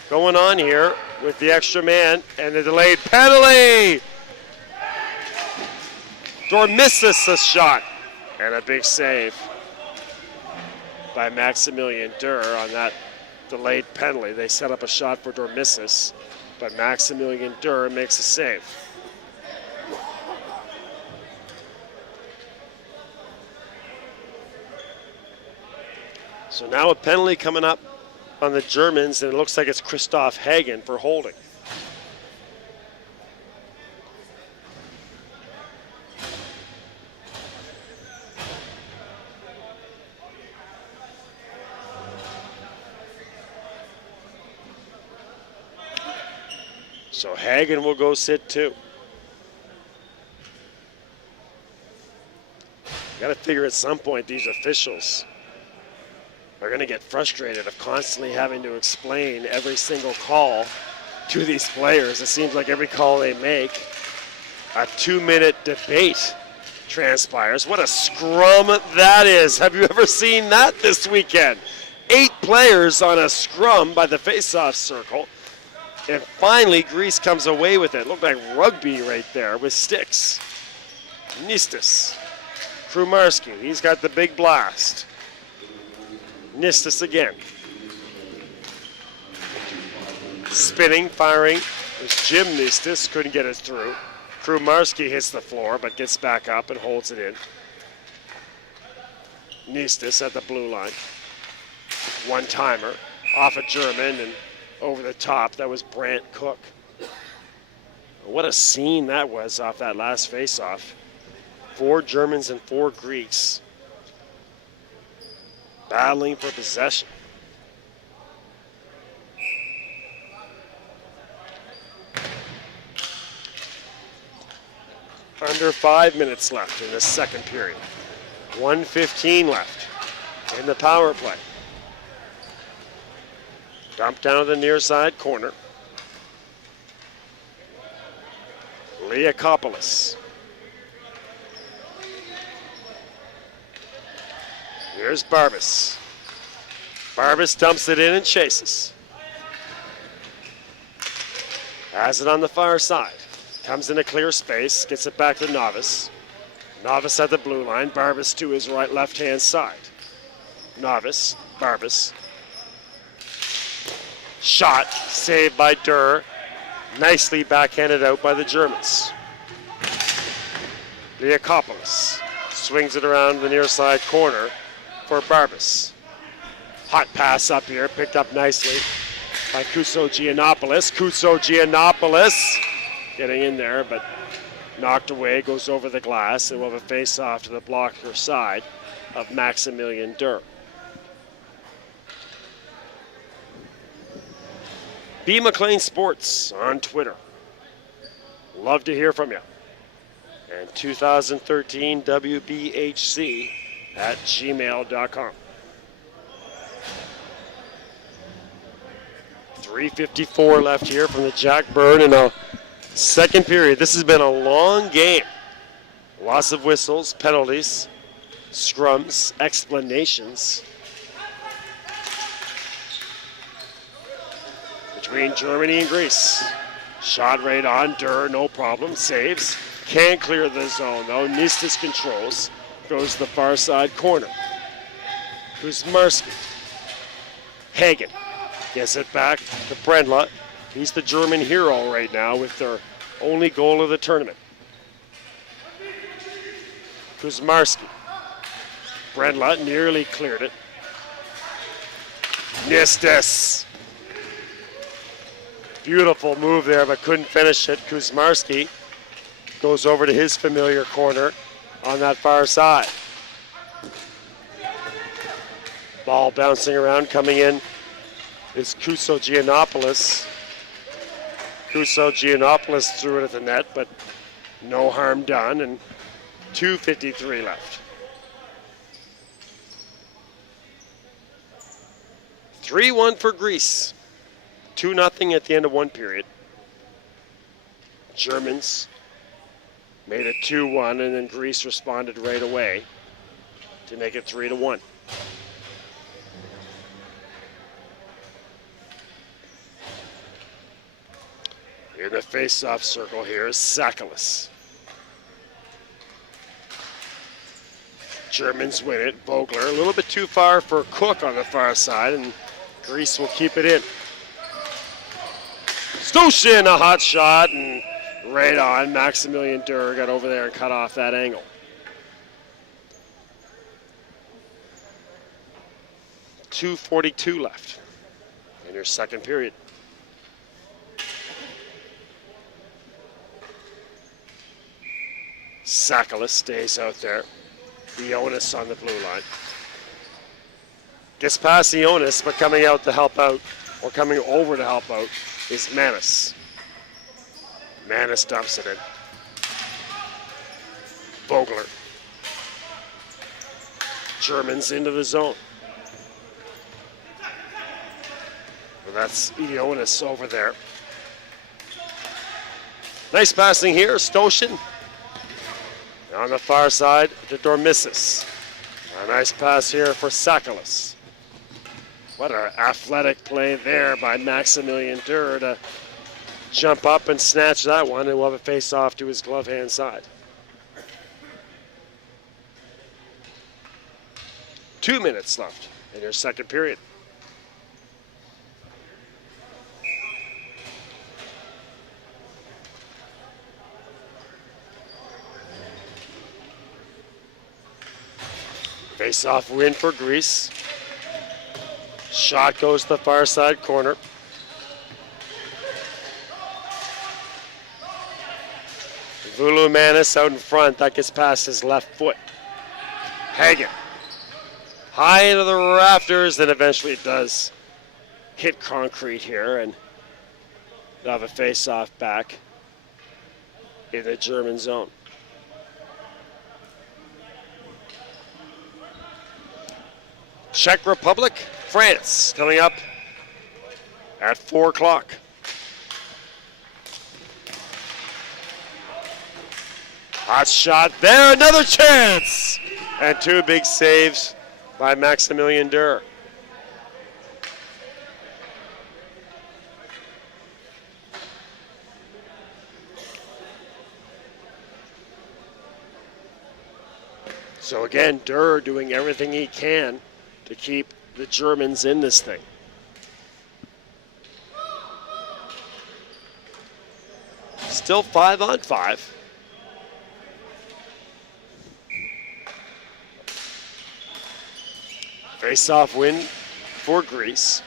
going on here with the extra man and the delayed penalty. Dormissus a shot and a big save by Maximilian Durr on that delayed penalty. They set up a shot for Dormissus, but Maximilian Durr makes a save. So now a penalty coming up on the Germans, and it looks like it's Christoph Hagen for holding. So Hagen will go sit too. Got to figure at some point these officials are going to get frustrated of constantly having to explain every single call to these players. It seems like every call they make, a 2-minute debate transpires. What a scrum that is. Have you ever seen that this weekend? 8 players on a scrum by the face-off circle. And finally, Greece comes away with it. Looked like rugby right there with sticks. Nistis. Krumarski, he's got the big blast. Nistis again. Spinning, firing. There's Jim Nistis, couldn't get it through. Krumarski hits the floor, but gets back up and holds it in. Nistis at the blue line. One-timer off a German and over the top. That was Brant Cook. What a scene that was off that last face-off. 4 Germans and 4 Greeks battling for possession. Under 5 minutes left in the second period. 1:15 left in the power play. Dump down to the near side corner. Liakopoulos. Here's Barbas. Barbas dumps it in and chases. Has it on the far side. Comes in a clear space, gets it back to Novice. Novice at the blue line, Barbas to his right left-hand side. Novice, Barbas. Shot, saved by Durr. Nicely backhanded out by the Germans. Liakopoulos swings it around the near side corner for Barbas. Hot pass up here, picked up nicely by Kuso Giannopoulos. Kuso Giannopoulos getting in there, but knocked away, goes over the glass, and we'll have a face-off to the blocker side of Maximilian Durr. B. McLean Sports on Twitter. Love to hear from you. And 2013 WBHC at gmail.com. 3:54 left here from the Jack Byrne in a second period. This has been a long game. Lots of whistles, penalties, scrums, explanations. Between Germany and Greece. Shot right on, Durr, no problem, saves. Can't clear the zone though, Nistis controls. Goes to the far side corner. Kuzmarski. Hagen gets it back to Brendla. He's the German hero right now with their only goal of the tournament. Kuzmarski. Brendla nearly cleared it. Nistis. Beautiful move there, but couldn't finish it. Kuzmarski goes over to his familiar corner on that far side. Ball bouncing around, coming in is Kuso Giannopoulos. Kuso Giannopoulos threw it at the net, but no harm done, and 2:53 left. 3-1 for Greece. 2-0 at the end of one period. Germans Made it 2-1, and then Greece responded right away to make it 3-1. In the face-off circle here is Sakalis. Germans win it. Vogler a little bit too far for Cook on the far side, and Greece will keep it in. Stoshin, a hot shot, and right on. Maximilian Durr got over there and cut off that angle. 2:42 left in your second period. Sakalis stays out there. Ionis on the blue line. Gets past Ionis, but coming out to help out, or coming over to help out, is Manis. Manis dumps it in. Vogler. Germans into the zone. Well, that's Ionis over there. Nice passing here, Stoshin. On the far side to Dormissis. A nice pass here for Sakalis. What an athletic play there by Maximilian Durr to jump up and snatch that one, and we'll have a face-off to his glove hand side. 2 minutes left in your second period. Face-off win for Greece. Shot goes to the far side corner. Vulumanis out in front. That gets past his left foot. Hagen. High into the rafters, then eventually it does hit concrete here, and they'll have a face-off back in the German zone. Czech Republic, France, coming up at 4 o'clock. Hot shot there, another chance! And 2 big saves by Maximilian Durr. So again, Durr doing everything he can to keep the Germans in this thing. Still 5-on-5. Face-off win for Greece.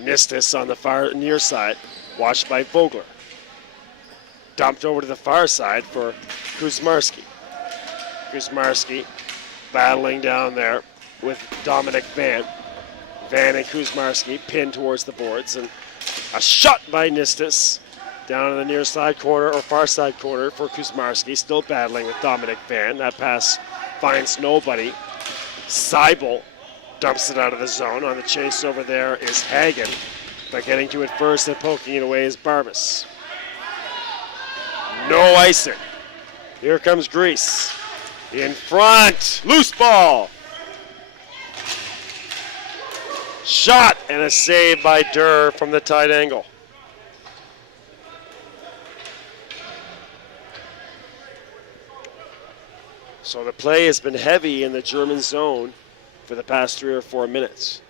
Nistis on the far near side, watched by Vogler. Dumped over to the far side for Kuzmarski. Kuzmarski battling down there with Dominic Van. Van and Kuzmarski pinned towards the boards, and a shot by Nistis down in the near side corner or far side corner for Kuzmarski, still battling with Dominic Van. That pass finds nobody. Seibel dumps it out of the zone. On the chase over there is Hagen, but getting to it first and poking it away is Barbas. No icing. Here comes Greece. In front, loose ball. Shot and a save by Durr from the tight angle. So the play has been heavy in the German zone for the past 3 or 4 minutes.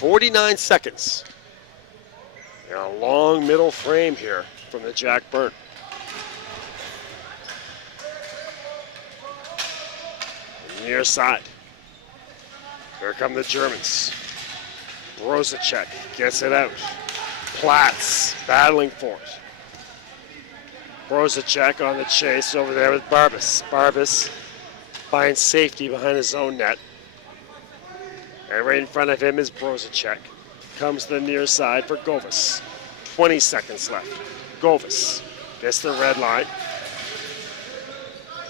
.49 seconds. And a long middle frame here from the Jack Byrne. Near side. Here come the Germans. Brozacek gets it out. Platz battling for it. Brozacek on the chase over there with Barbas. Barbas finds safety behind his own net. And right in front of him is Brozacek. Comes to the near side for Govas. 20 seconds left. Govas gets the red line.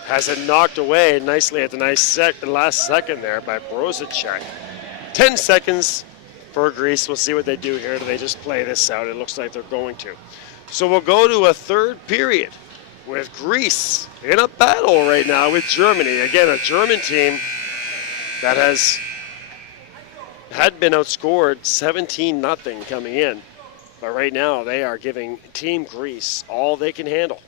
Has it knocked away nicely at the last second there by Brozacek. 10 seconds for Greece. We'll see what they do here. Do they just play this out? It looks like they're going to. So we'll go to a third period with Greece in a battle right now with Germany. Again, a German team that had been outscored 17-0 coming in. But right now they are giving Team Greece all they can handle.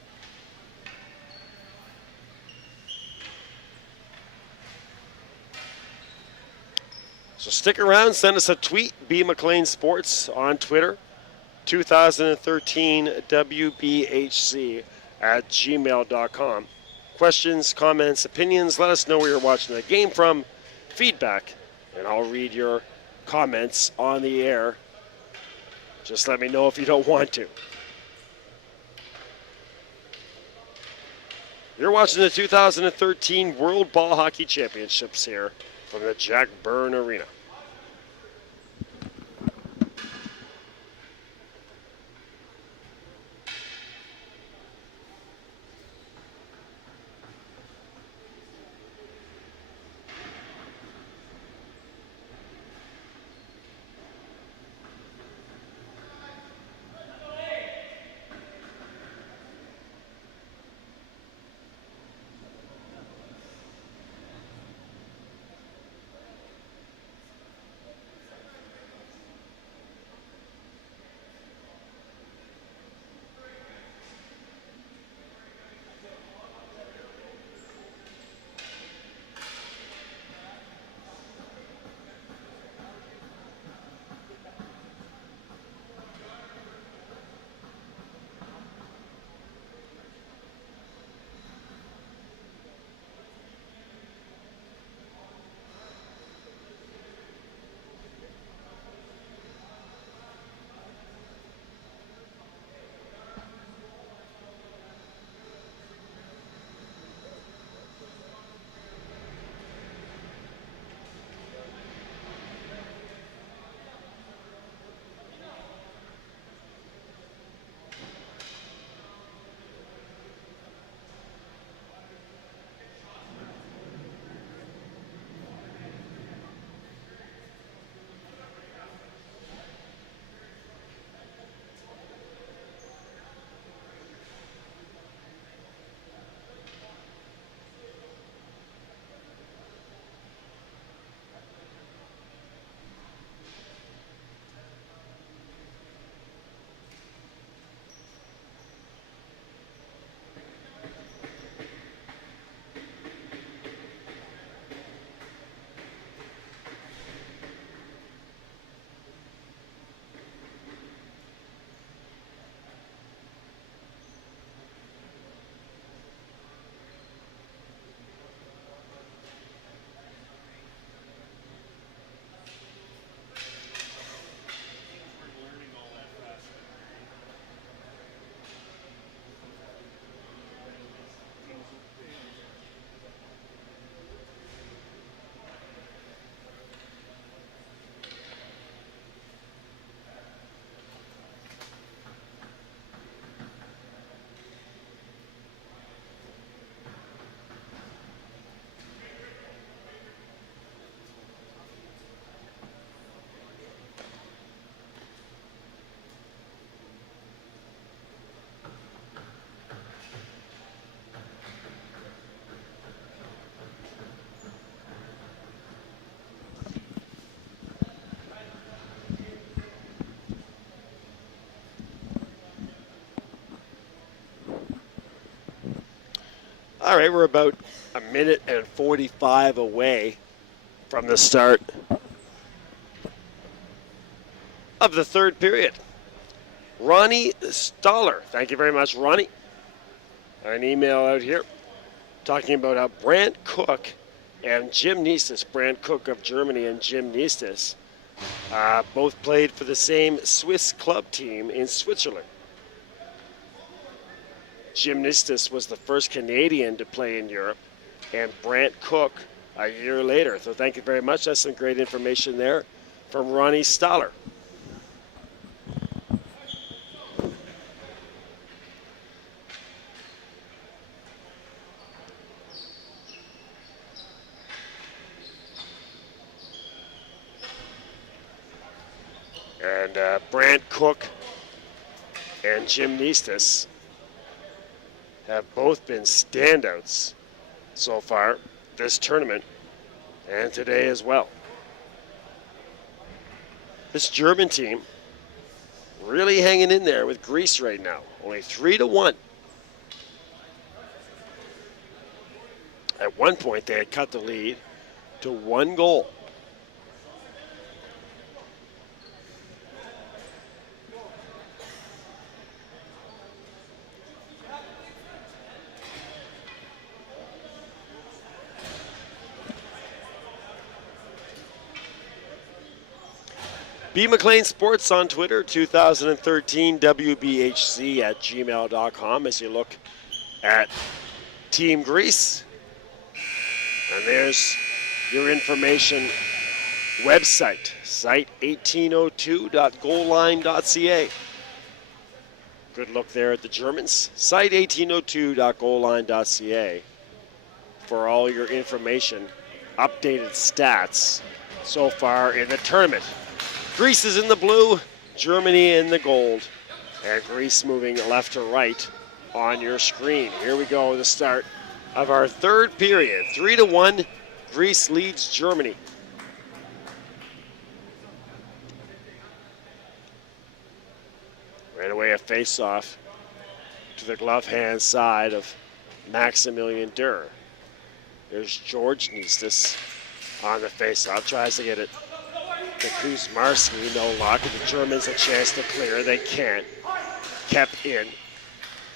So stick around, send us a tweet, B. McLean Sports on Twitter, 2013 WBHC at gmail.com. Questions, comments, opinions, let us know where you're watching the game from, feedback, and I'll read your comments on the air. Just let me know if you don't want to. You're watching the 2013 World Ball Hockey Championships here from the Jack Byrne Arena. All right, we're about a minute and 45 away from the start of the third period. Ronnie Stoller, thank you very much, Ronnie. An email out here talking about how Brandt Cook and Jim Niestis, Brandt Cook of Germany and Jim Niestis, both played for the same Swiss club team in Switzerland. Jim Niestis was the first Canadian to play in Europe, and Brandt Cook a year later. So thank you very much. That's some great information there from Ronnie Stoller. And Brant Cook and Jim Nistas have both been standouts so far this tournament and today as well. This German team really hanging in there with Greece right now. Only 3-1. At one point, they had cut the lead to 1 goal. B. McLean Sports on Twitter, 2013 WBHC at gmail.com as you look at Team Greece. And there's your information website, site 1802.goalline.ca. Good look there at the Germans, site 1802.goalline.ca for all your information, updated stats so far in the tournament. Greece is in the blue, Germany in the gold, and Greece moving left to right on your screen. Here we go, the start of our third period. 3-1, Greece leads Germany. Right away a face-off to the glove hand side of Maximilian Durr. There's George Nistas on the face-off, tries to get it to Kuzmarski, no luck. The Germans a chance to clear, they can't. Kept in.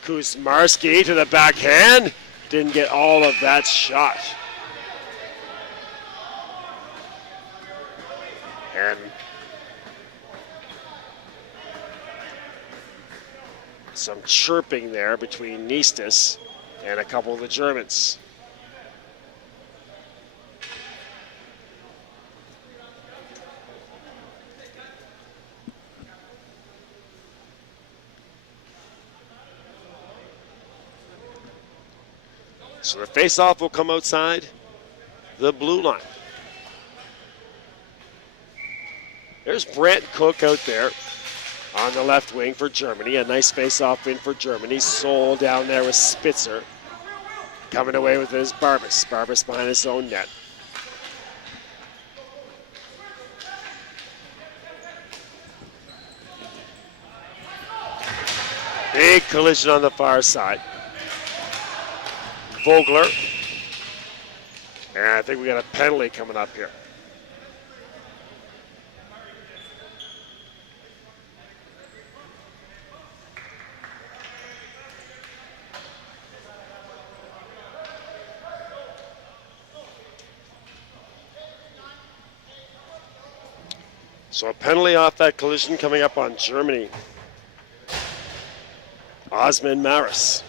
Kuzmarski to the backhand, didn't get all of that shot. And some chirping there between Nistas and a couple of the Germans. So the face-off will come outside the blue line. There's Brant Cook out there on the left wing for Germany. A nice face-off win for Germany. Sol down there with Spitzer. Coming away with his Barbas. Barbas behind his own net. Big collision on the far side. Vogler. And I think we got a penalty coming up here. So a penalty off that collision coming up on Germany. Osman Maris.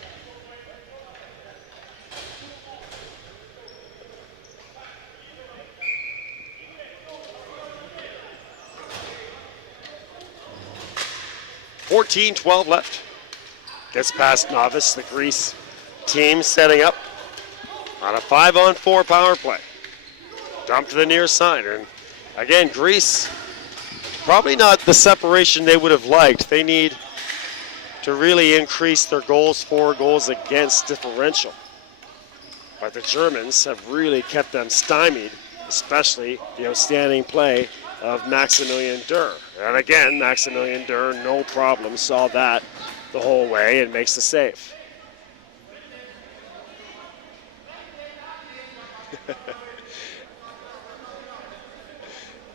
.12 left. Gets past Novice, the Greece team setting up on a 5-on-4 power play. Dump to the near side. And again, Greece, probably not the separation they would have liked. They need to really increase their goals for, goals against differential. But the Germans have really kept them stymied, especially the outstanding play of Maximilian Durr. And again, Maximilian Durr, no problem, saw that the whole way and makes the save.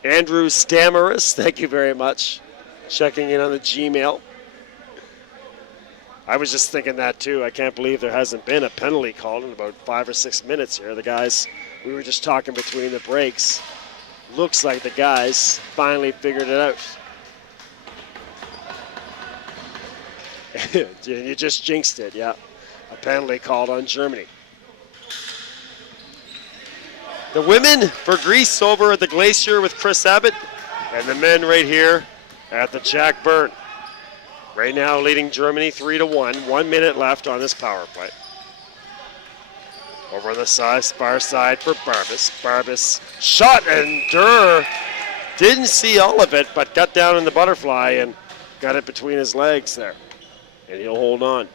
Andrew Stamaris, thank you very much. Checking in on the Gmail. I was just thinking that too. I can't believe there hasn't been a penalty called in about 5 or 6 minutes here. The guys, we were just talking between the breaks. Looks like the guys finally figured it out. You just jinxed it, yeah. A penalty called on Germany. The women for Greece over at the Glacier with Chris Abbott, and the men right here at the Jack Byrne. Right now leading Germany 3-1. 1 minute left on this power play. Over on the far side for Barbas. Barbas shot, and Durr Didn't see all of it, but got down in the butterfly and got it between his legs there. And he'll hold on.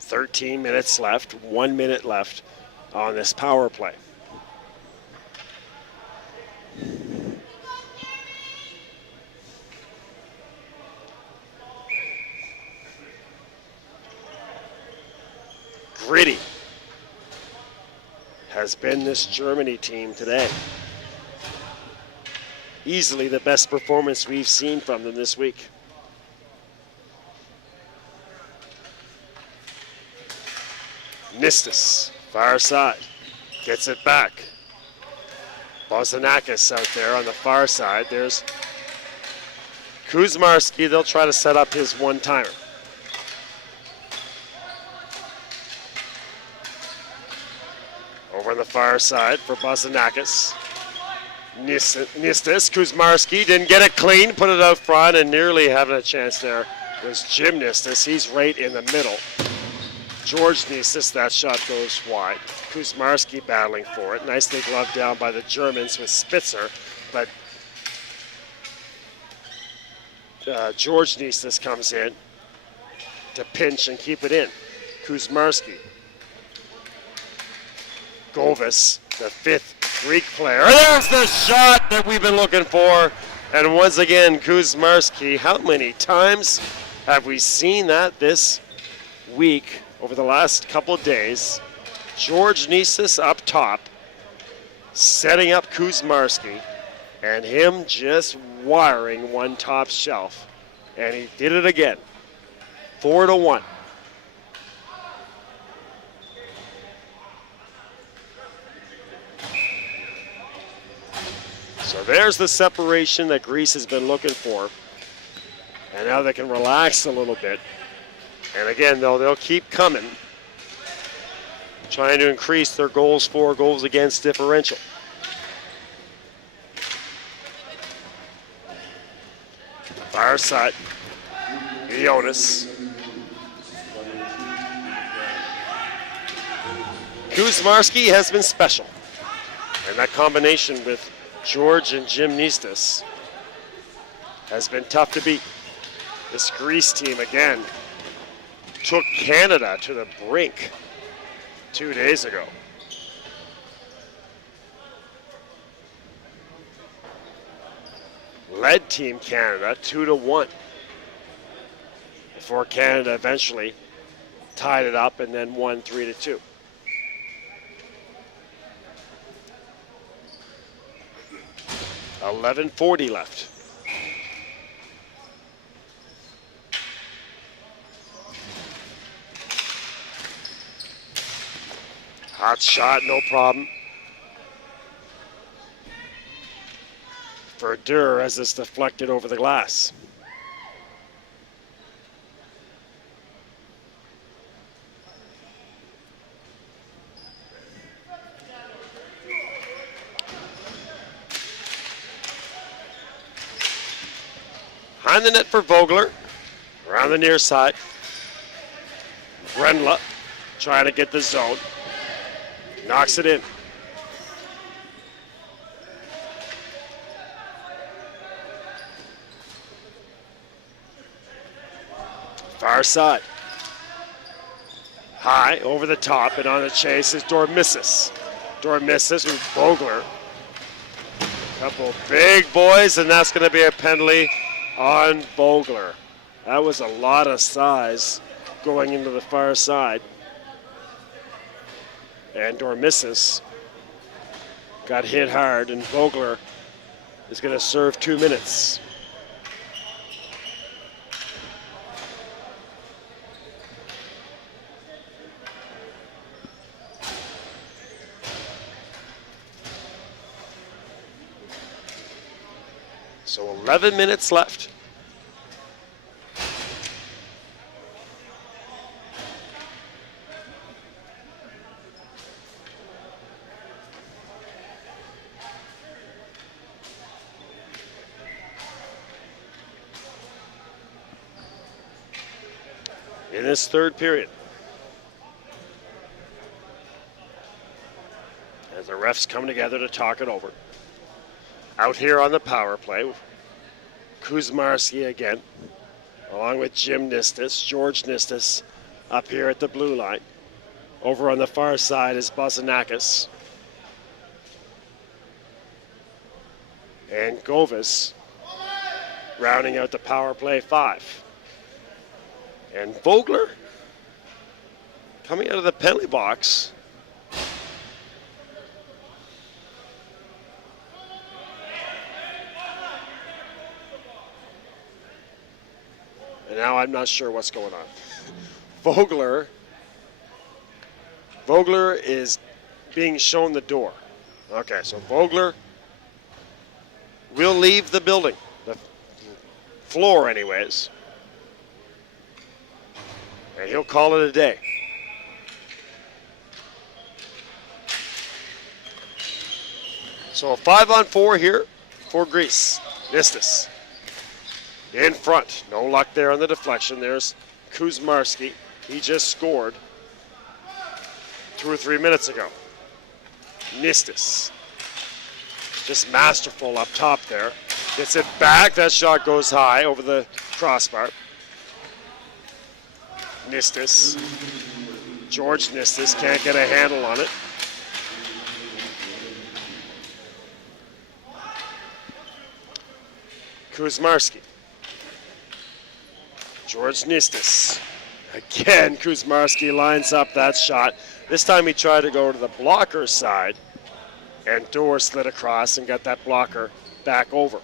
"13 minutes left, 1 minute left on this power play. Gritty has been this Germany team today. Easily the best performance we've seen from them this week. Nistis, far side, gets it back. Bozanakis out there on the far side. There's Kuzmarski. They'll try to set up his one-timer. Over on the far side for Bozanakis. Nistis, Kuzmarski didn't get it clean, put it out front, and nearly having a chance there was Jim Nistis. He's right in the middle. George Nistis, that shot goes wide. Kuzmarski battling for it. Nicely gloved down by the Germans with Spitzer, but George Nistis comes in to pinch and keep it in. Kuzmarski. Govis, the fifth Greek player. There's the shot that we've been looking for. And once again, Kuzmarski. How many times have we seen that this week over the last couple of days? George Nistis up top, setting up Kuzmarski, and him just wiring one top shelf. And he did it again. 4-1. So there's the separation that Greece has been looking for. And now they can relax a little bit. And again, though, they'll keep coming, trying to increase their goals for, goals against differential. Far side, Ionis. Kuzmarski has been special. And that combination with George and Jim Nistis has been tough to beat. This Greece team, again, took Canada to the brink 2 days ago. Led Team Canada 2-1 before Canada eventually tied it up and then won 3-2. $11:40 left. Hot shot, no problem. Verdure as it's deflected over the glass. Behind the net for Vogler, around the near side. Brenla trying to get the zone. Knocks it in. Far side. High, over the top, and on the chase is Dormissis. Dormissis with Vogler. Couple big boys, and that's going to be a penalty on Vogler. That was a lot of size going into the far side. And Dormissis got hit hard, and Vogler is going to serve 2 minutes. So 11 minutes left. In this third period. as the refs come together to talk it over. Out here on the power play, Kuzmarski again, along with Jim Nistis, George Nistis up here at the blue line. Over on the far side is Basanakis. And Govis rounding out the power play 5. And Vogler coming out of the penalty box. And now I'm not sure what's going on. Vogler is being shown the door. Okay, so Vogler will leave the building, the floor anyways. And he'll call it a day. So a 5-on-4 here for Greece. Nistis in front. No luck there on the deflection. There's Kuzmarski. He just scored 2 or 3 minutes ago. Nistis. Just masterful up top there. Gets it back. That shot goes high over the crossbar. Nistis. George Nistis can't get a handle on it. Kuzmarski. George Nistis. Again, Kuzmarski lines up that shot. This time he tried to go to the blocker side, and Dorr slid across and got that blocker back over.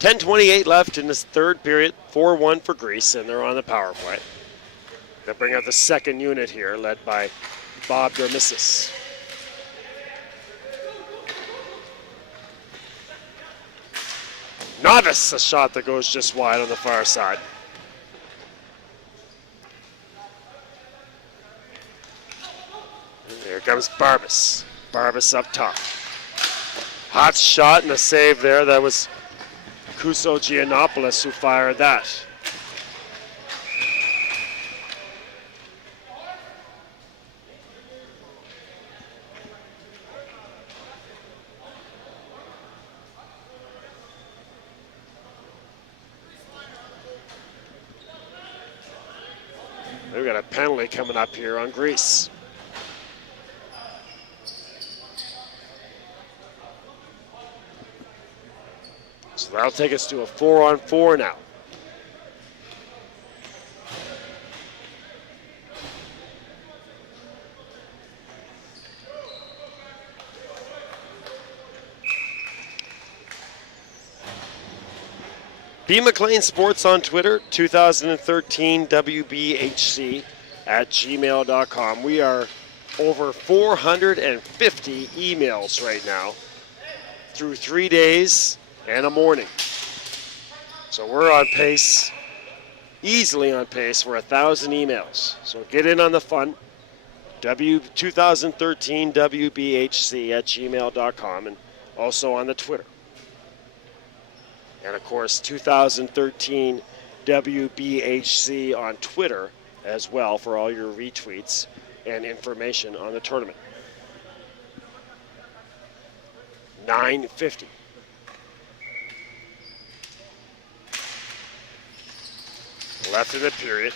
.10:28 left in this third period, 4-1 for Greece, and they're on the power play. They'll bring out the second unit here, led by Bob Dermissis. Novice, a shot that goes just wide on the far side. And here comes Barbas. Barbas up top. Hot shot and a save there. That was Kuso Giannopoulos who fired that. We've got a penalty coming up here on Greece. So that'll take us to a 4-on-4 now. B. McLean Sports on Twitter, 2013 WBHC at gmail.com. We are over 450 emails right now through 3 days and a morning. So we're on pace, easily on pace for 1,000 emails. So get in on the fun. 2013 WBHC at gmail.com, and also on the Twitter. And of course, 2013 WBHC on Twitter as well for all your retweets and information on the tournament. 9:50. Left in the period.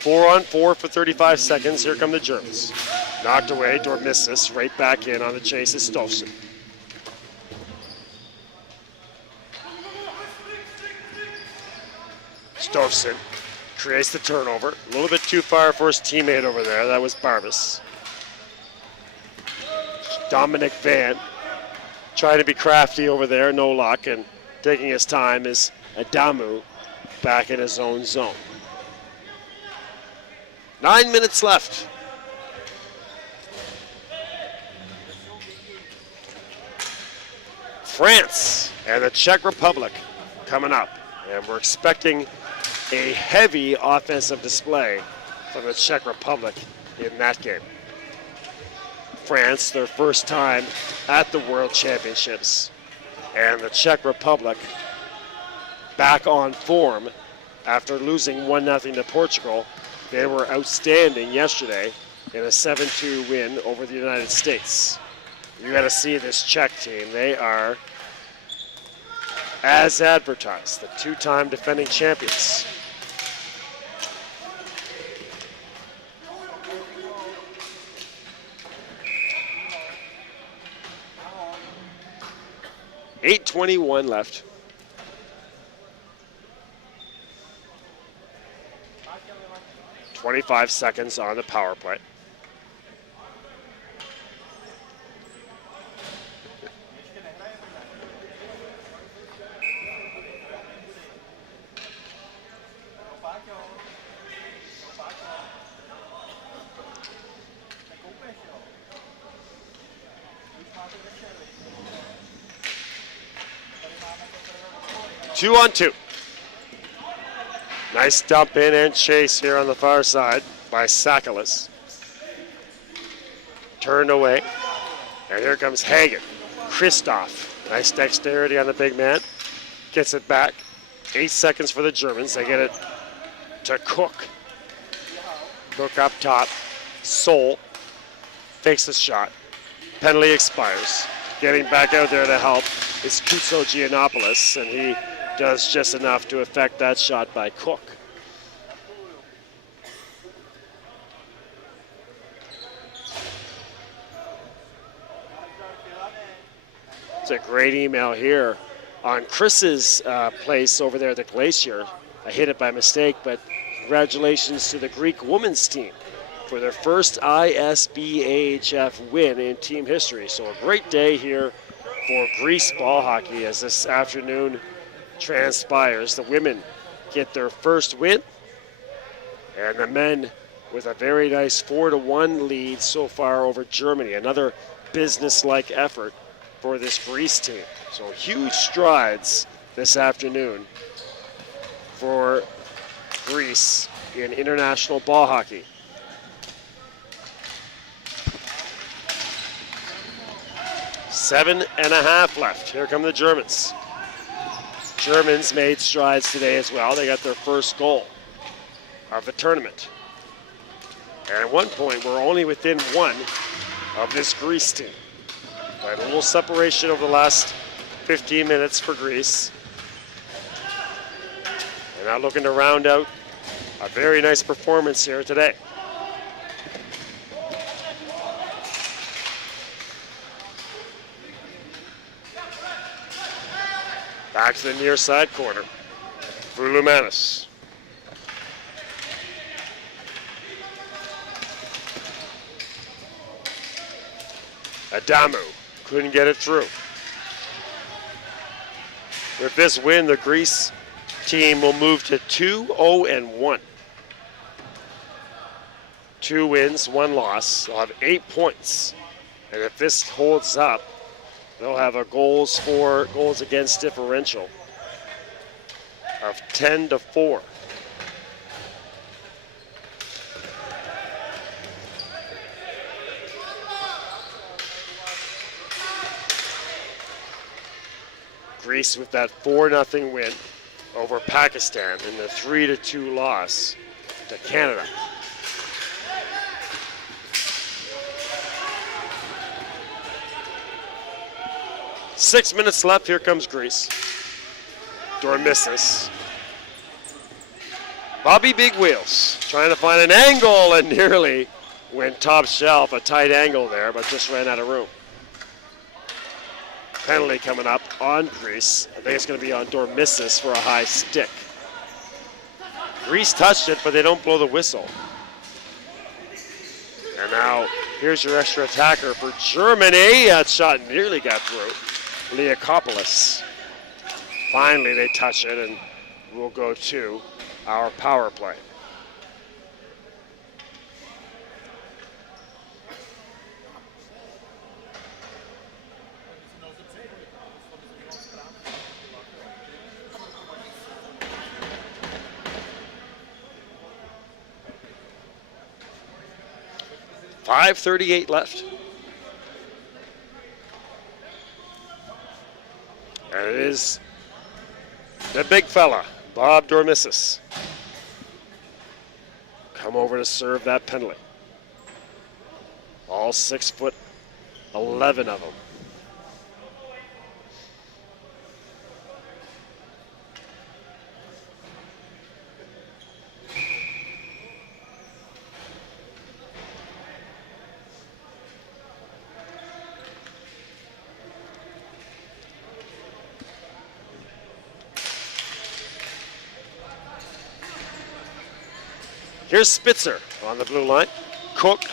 4-on-4 for 35 seconds. Here come the Germans. Knocked away. Dormissis right back in on the chase is Stolfsen. Stolfsen creates the turnover. A little bit too far for his teammate over there. That was Barbas. Dominic Van trying to be crafty over there. No luck. And taking his time is Adamu back in his own zone. 9 minutes left. France and the Czech Republic coming up. And we're expecting a heavy offensive display from the Czech Republic in that game. France, their first time at the World Championships. And the Czech Republic back on form after losing 1-0 to Portugal. They were outstanding yesterday in a 7-2 win over the United States. You got to see this Czech team. They are, as advertised, the two-time defending champions. .8:21 left. .25 seconds on the power play. Two on two. Nice dump in and chase here on the far side by Sakalis. Turned away. And here comes Hagen. Christoph. Nice dexterity on the big man. Gets it back. 8 seconds for the Germans. They get it to Cook. Cook up top. Sol fakes the shot. Penalty expires. Getting back out there to help is Kuso Giannopoulos, and he does just enough to affect that shot by Cook. It's a great email here on Chris's place over there at the Glacier. I hit it by mistake, but congratulations to the Greek women's team for their first ISBAHF win in team history. So a great day here for Greece ball hockey as this afternoon transpires. The women get their first win, and the men with a very nice 4-1 lead so far over Germany. Another business-like effort for this Greece team. So huge strides this afternoon for Greece in international ball hockey. Seven and a half left. Here come the Germans. Germans made strides today as well. They got their first goal of the tournament. And at one point, we're only within one of this Greece team. But a little separation over the last 15 minutes for Greece. And now looking to round out a very nice performance here today. Back to the near side corner. Vulumanis. Adamu couldn't get it through. With this win, the Greece team will move to 2-0-1. 2 wins, 1 loss. They'll have 8 points. And if this holds up, they'll have a goals against differential of 10-4. Greece with that 4-0 win over Pakistan and the 3-2 loss to Canada. Six minutes left. Here comes Greece. Dormissis. Bobby Big Wheels trying to find an angle and nearly went top shelf, a tight angle there, but just ran out of room. Penalty coming up on Greece. I think it's going to be on Dormissis for a high stick. Greece touched it, but they don't blow the whistle. And now here's your extra attacker for Germany. That shot nearly got through. Liakopoulos. Finally, they touch it, and we'll go to our power play. 5:38 left. And it is the big fella, Bob Dormissis. Come over to serve that penalty. All 6'11" of them. Here's Spitzer on the blue line. Cook.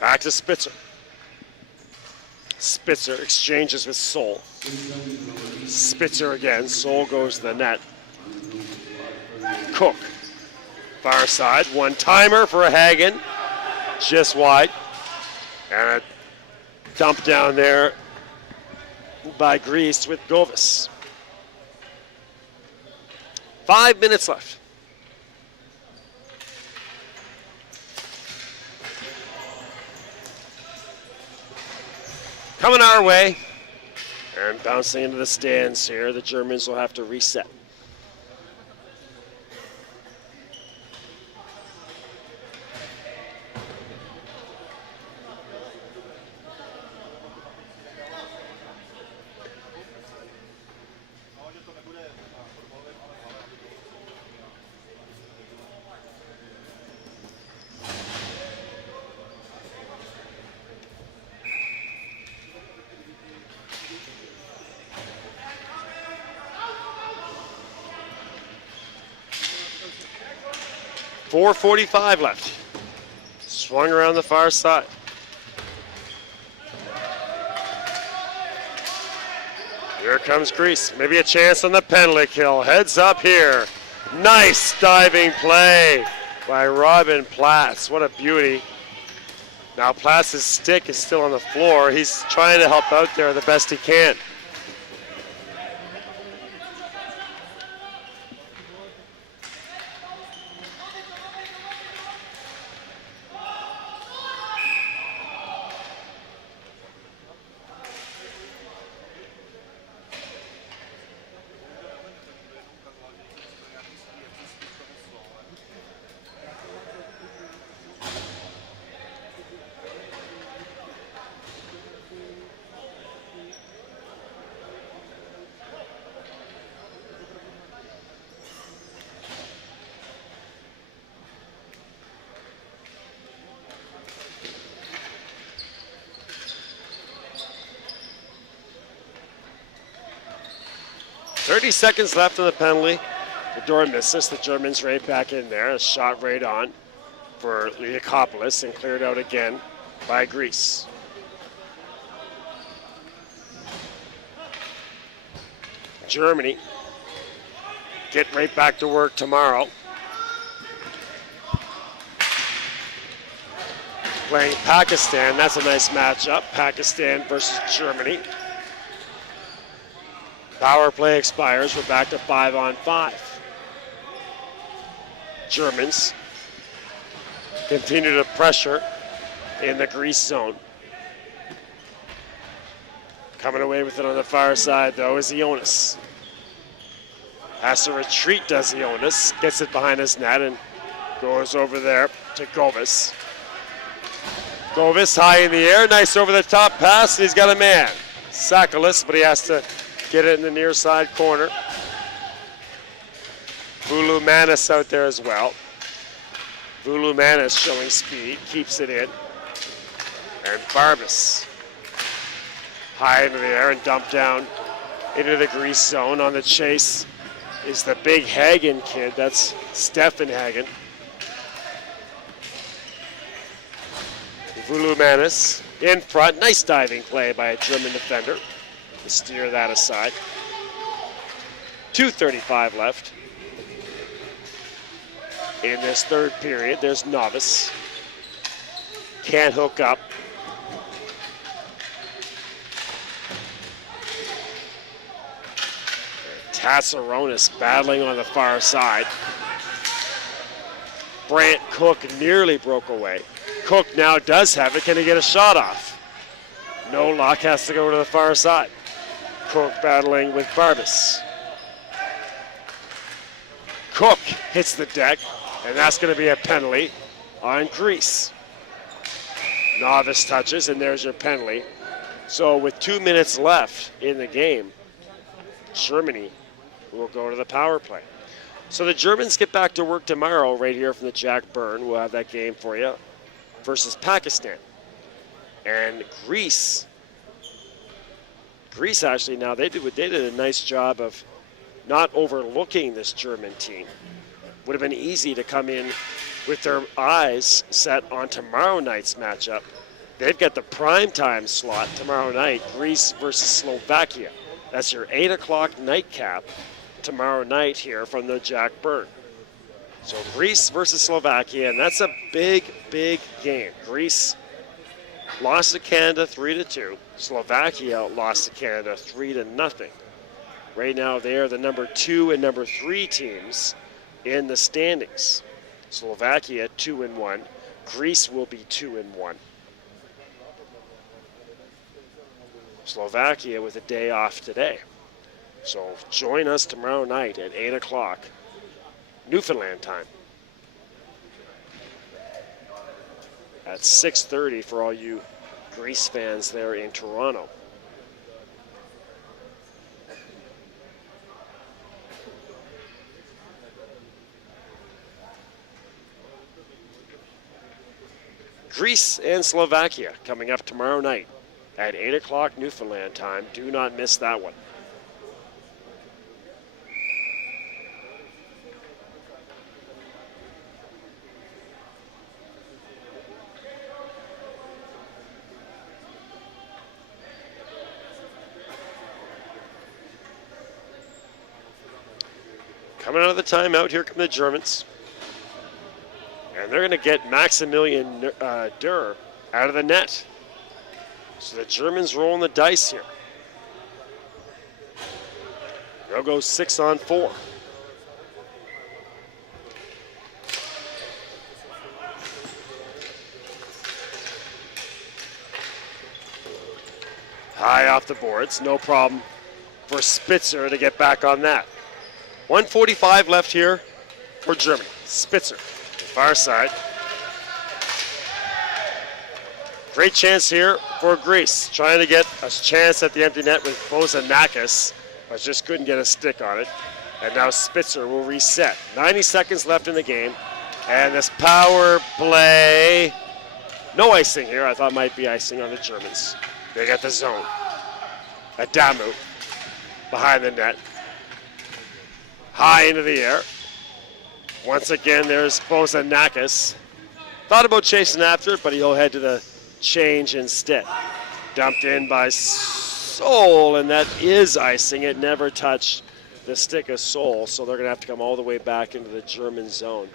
Back to Spitzer. Spitzer exchanges with Soul. Spitzer again. Soul goes to the net. Cook. Far side. One-timer for Hagen. Just wide. And a dump down there by Grease with Govis. 5 minutes left. Coming our way, and bouncing into the stands here, the Germans will have to reset. .445 left. Swung around the far side. Here comes Grease. Maybe a chance on the penalty kill. Heads up here. Nice diving play by Robin Platz. What a beauty. Now Platz's stick is still on the floor. He's trying to help out there the best he can. Seconds left on the penalty. The Dormissis, the Germans right back in there. A shot right on for Liakopoulos and cleared out again by Grease. Germany get right back to work tomorrow. Playing Pakistan. That's a nice matchup. Pakistan versus Germany. Power play expires. We're back to 5-on-5. Germans continue to pressure in the Grease zone. Coming away with it on the far side, though, is Ionis. Has to retreat, does Ionis. Gets it behind his net and goes over there to Govis. Govis high in the air. Nice over-the-top pass. He's got a man. Sakalis, but he has to get it in the near side corner. Vulu Manis out there as well. Vulu Manis showing speed, keeps it in. And Barbas high into the air and dumped down into the Grease zone. On the chase is the big Hagen kid. That's Stefan Hagen. Vulu Manis in front. Nice diving play by a German defender to steer that aside. 2:35 left in this third period. There's Novice. Can't hook up. Tassaronis battling on the far side. Brant Cook nearly broke away. Cook now does have it. Can he get a shot off? No luck, has to go to the far side. Cook battling with Barbas. Cook hits the deck, and that's going to be a penalty on Greece. Novice touches, and there's your penalty. So with 2 minutes left in the game, Germany will go to the power play. So the Germans get back to work tomorrow right here from the Jack Byrne. We'll have that game for you versus Pakistan. And Greece actually now, they did a nice job of not overlooking this German team. Would have been easy to come in with their eyes set on tomorrow night's matchup. They've got the primetime slot tomorrow night, Greece versus Slovakia. That's your 8 o'clock nightcap tomorrow night here from the Jack Byrne. So Greece versus Slovakia, and that's a big, big game. Greece lost to Canada 3-2. Slovakia lost to Canada 3-0. Right now they are the number 2 and number 3 teams in the standings. Slovakia 2-1. Greece will be 2-1. Slovakia with a day off today. So join us tomorrow night at 8 o'clock, Newfoundland time. At 6:30 for all you Greece fans there in Toronto. Greece and Slovakia coming up tomorrow night at 8 o'clock Newfoundland time. Do not miss that one. Coming out of the timeout, here come the Germans. And they're going to get Maximilian Durr out of the net. So the Germans rolling the dice here. They'll go 6-on-4. High off the boards, no problem for Spitzer to get back on that. 1:45 left here for Germany. Spitzer, the far side. Great chance here for Greece, trying to get a chance at the empty net with Bozanakis, but just couldn't get a stick on it. And now Spitzer will reset. 90 seconds left in the game, and this power play, no icing here. I thought might be icing on the Germans. They got the zone. Adamu behind the net. High into the air. Once again, there's Bozanakis. Thought about chasing after it, but he'll head to the change instead. Dumped in by Sol, and that is icing. It never touched the stick of Sol, so they're going to have to come all the way back into the German zone.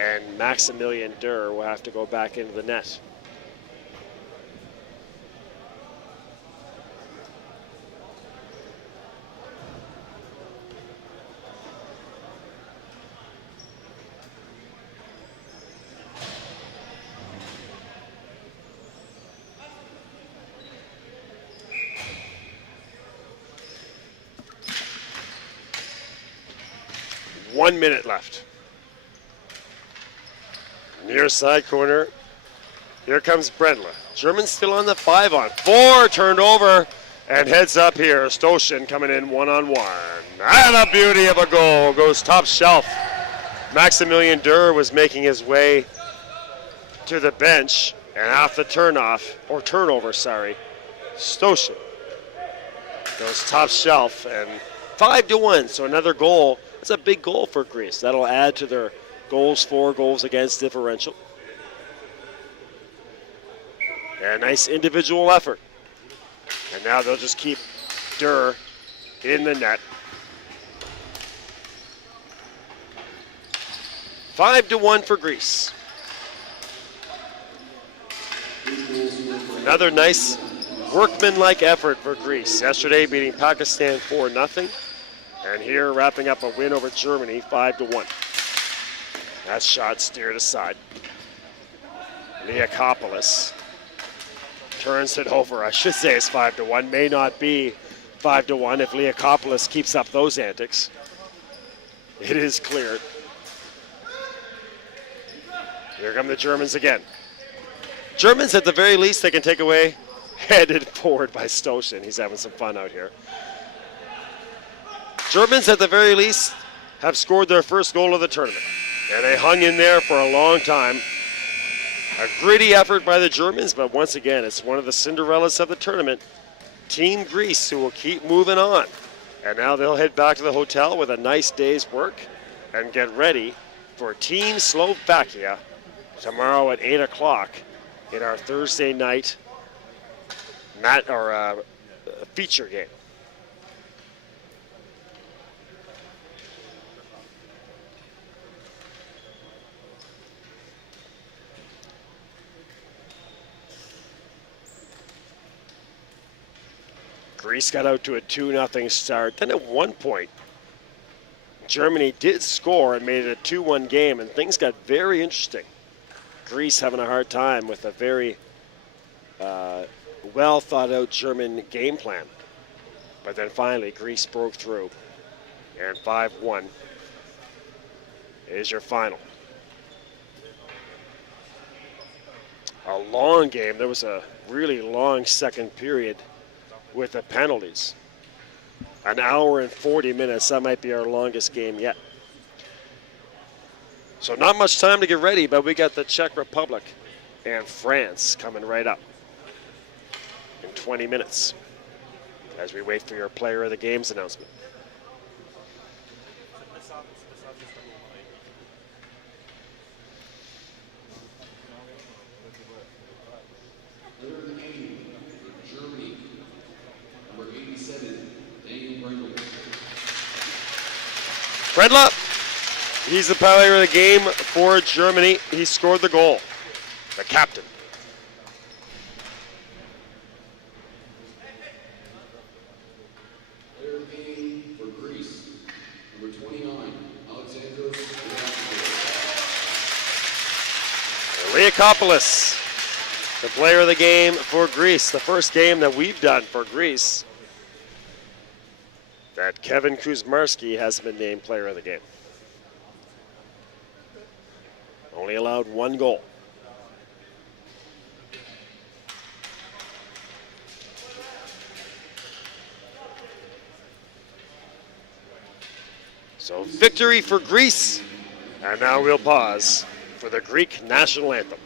And Maximilian Durr will have to go back into the net. One minute left. Near side corner. Here comes Brendla. Germans still on the 5-on-4. Turned over and heads up here. Stoshin coming in 1-on-1. And a beauty of a goal. Goes top shelf. Maximilian Durr was making his way to the bench. And off the turnover, Stoshin goes top shelf. And 5-1. So another goal. That's a big goal for Greece. That'll add to their goals against differential. And a nice individual effort. And now they'll just keep Durr in the net. 5-1 for Greece. Another nice workmanlike effort for Greece. Yesterday beating Pakistan 4-0. And here wrapping up a win over Germany 5-1. That shot steered aside. Liakopoulos turns it over. I should say it's 5-1. May not be 5-1 if Liakopoulos keeps up those antics. It is cleared. Here come the Germans again. Germans, at the very least, they can take away. Headed forward by Stoshin. He's having some fun out here. Germans, at the very least, have scored their first goal of the tournament. And they hung in there for a long time. A gritty effort by the Germans, but once again, it's one of the Cinderellas of the tournament. Team Greece, who will keep moving on. And now they'll head back to the hotel with a nice day's work and get ready for Team Slovakia tomorrow at 8 o'clock in our Thursday night feature game. Greece got out to a 2-0 start. Then at one point, Germany did score and made it a 2-1 game, and things got very interesting. Greece having a hard time with a very well thought out German game plan. But then finally, Greece broke through, and 5-1 is your final. A long game. There was a really long second period with the penalties. An hour and 40 minutes, that might be our longest game yet. So not much time to get ready, but we got the Czech Republic and France coming right up in 20 minutes as we wait for your player of the games announcement. Redlup, he's the player of the game for Germany. He scored the goal, the captain. Player of the game for Greece, number 29, Alexander Liakopoulos, the player of the game for Greece. The first game that we've done for Greece that Kevin Kuzmarski has been named player of the game. Only allowed one goal. So victory for Greece. And now we'll pause for the Greek national anthem.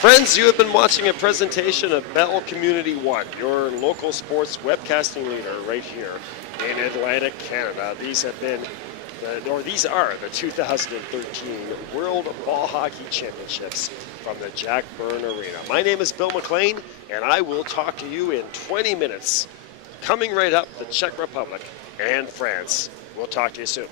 Friends, you have been watching a presentation of Bell Community One, your local sports webcasting leader right here in Atlantic Canada. These are the 2013 World Ball Hockey Championships from the Jack Byrne Arena. My name is Bill McLean, and I will talk to you in 20 minutes. Coming right up, the Czech Republic and France. We'll talk to you soon.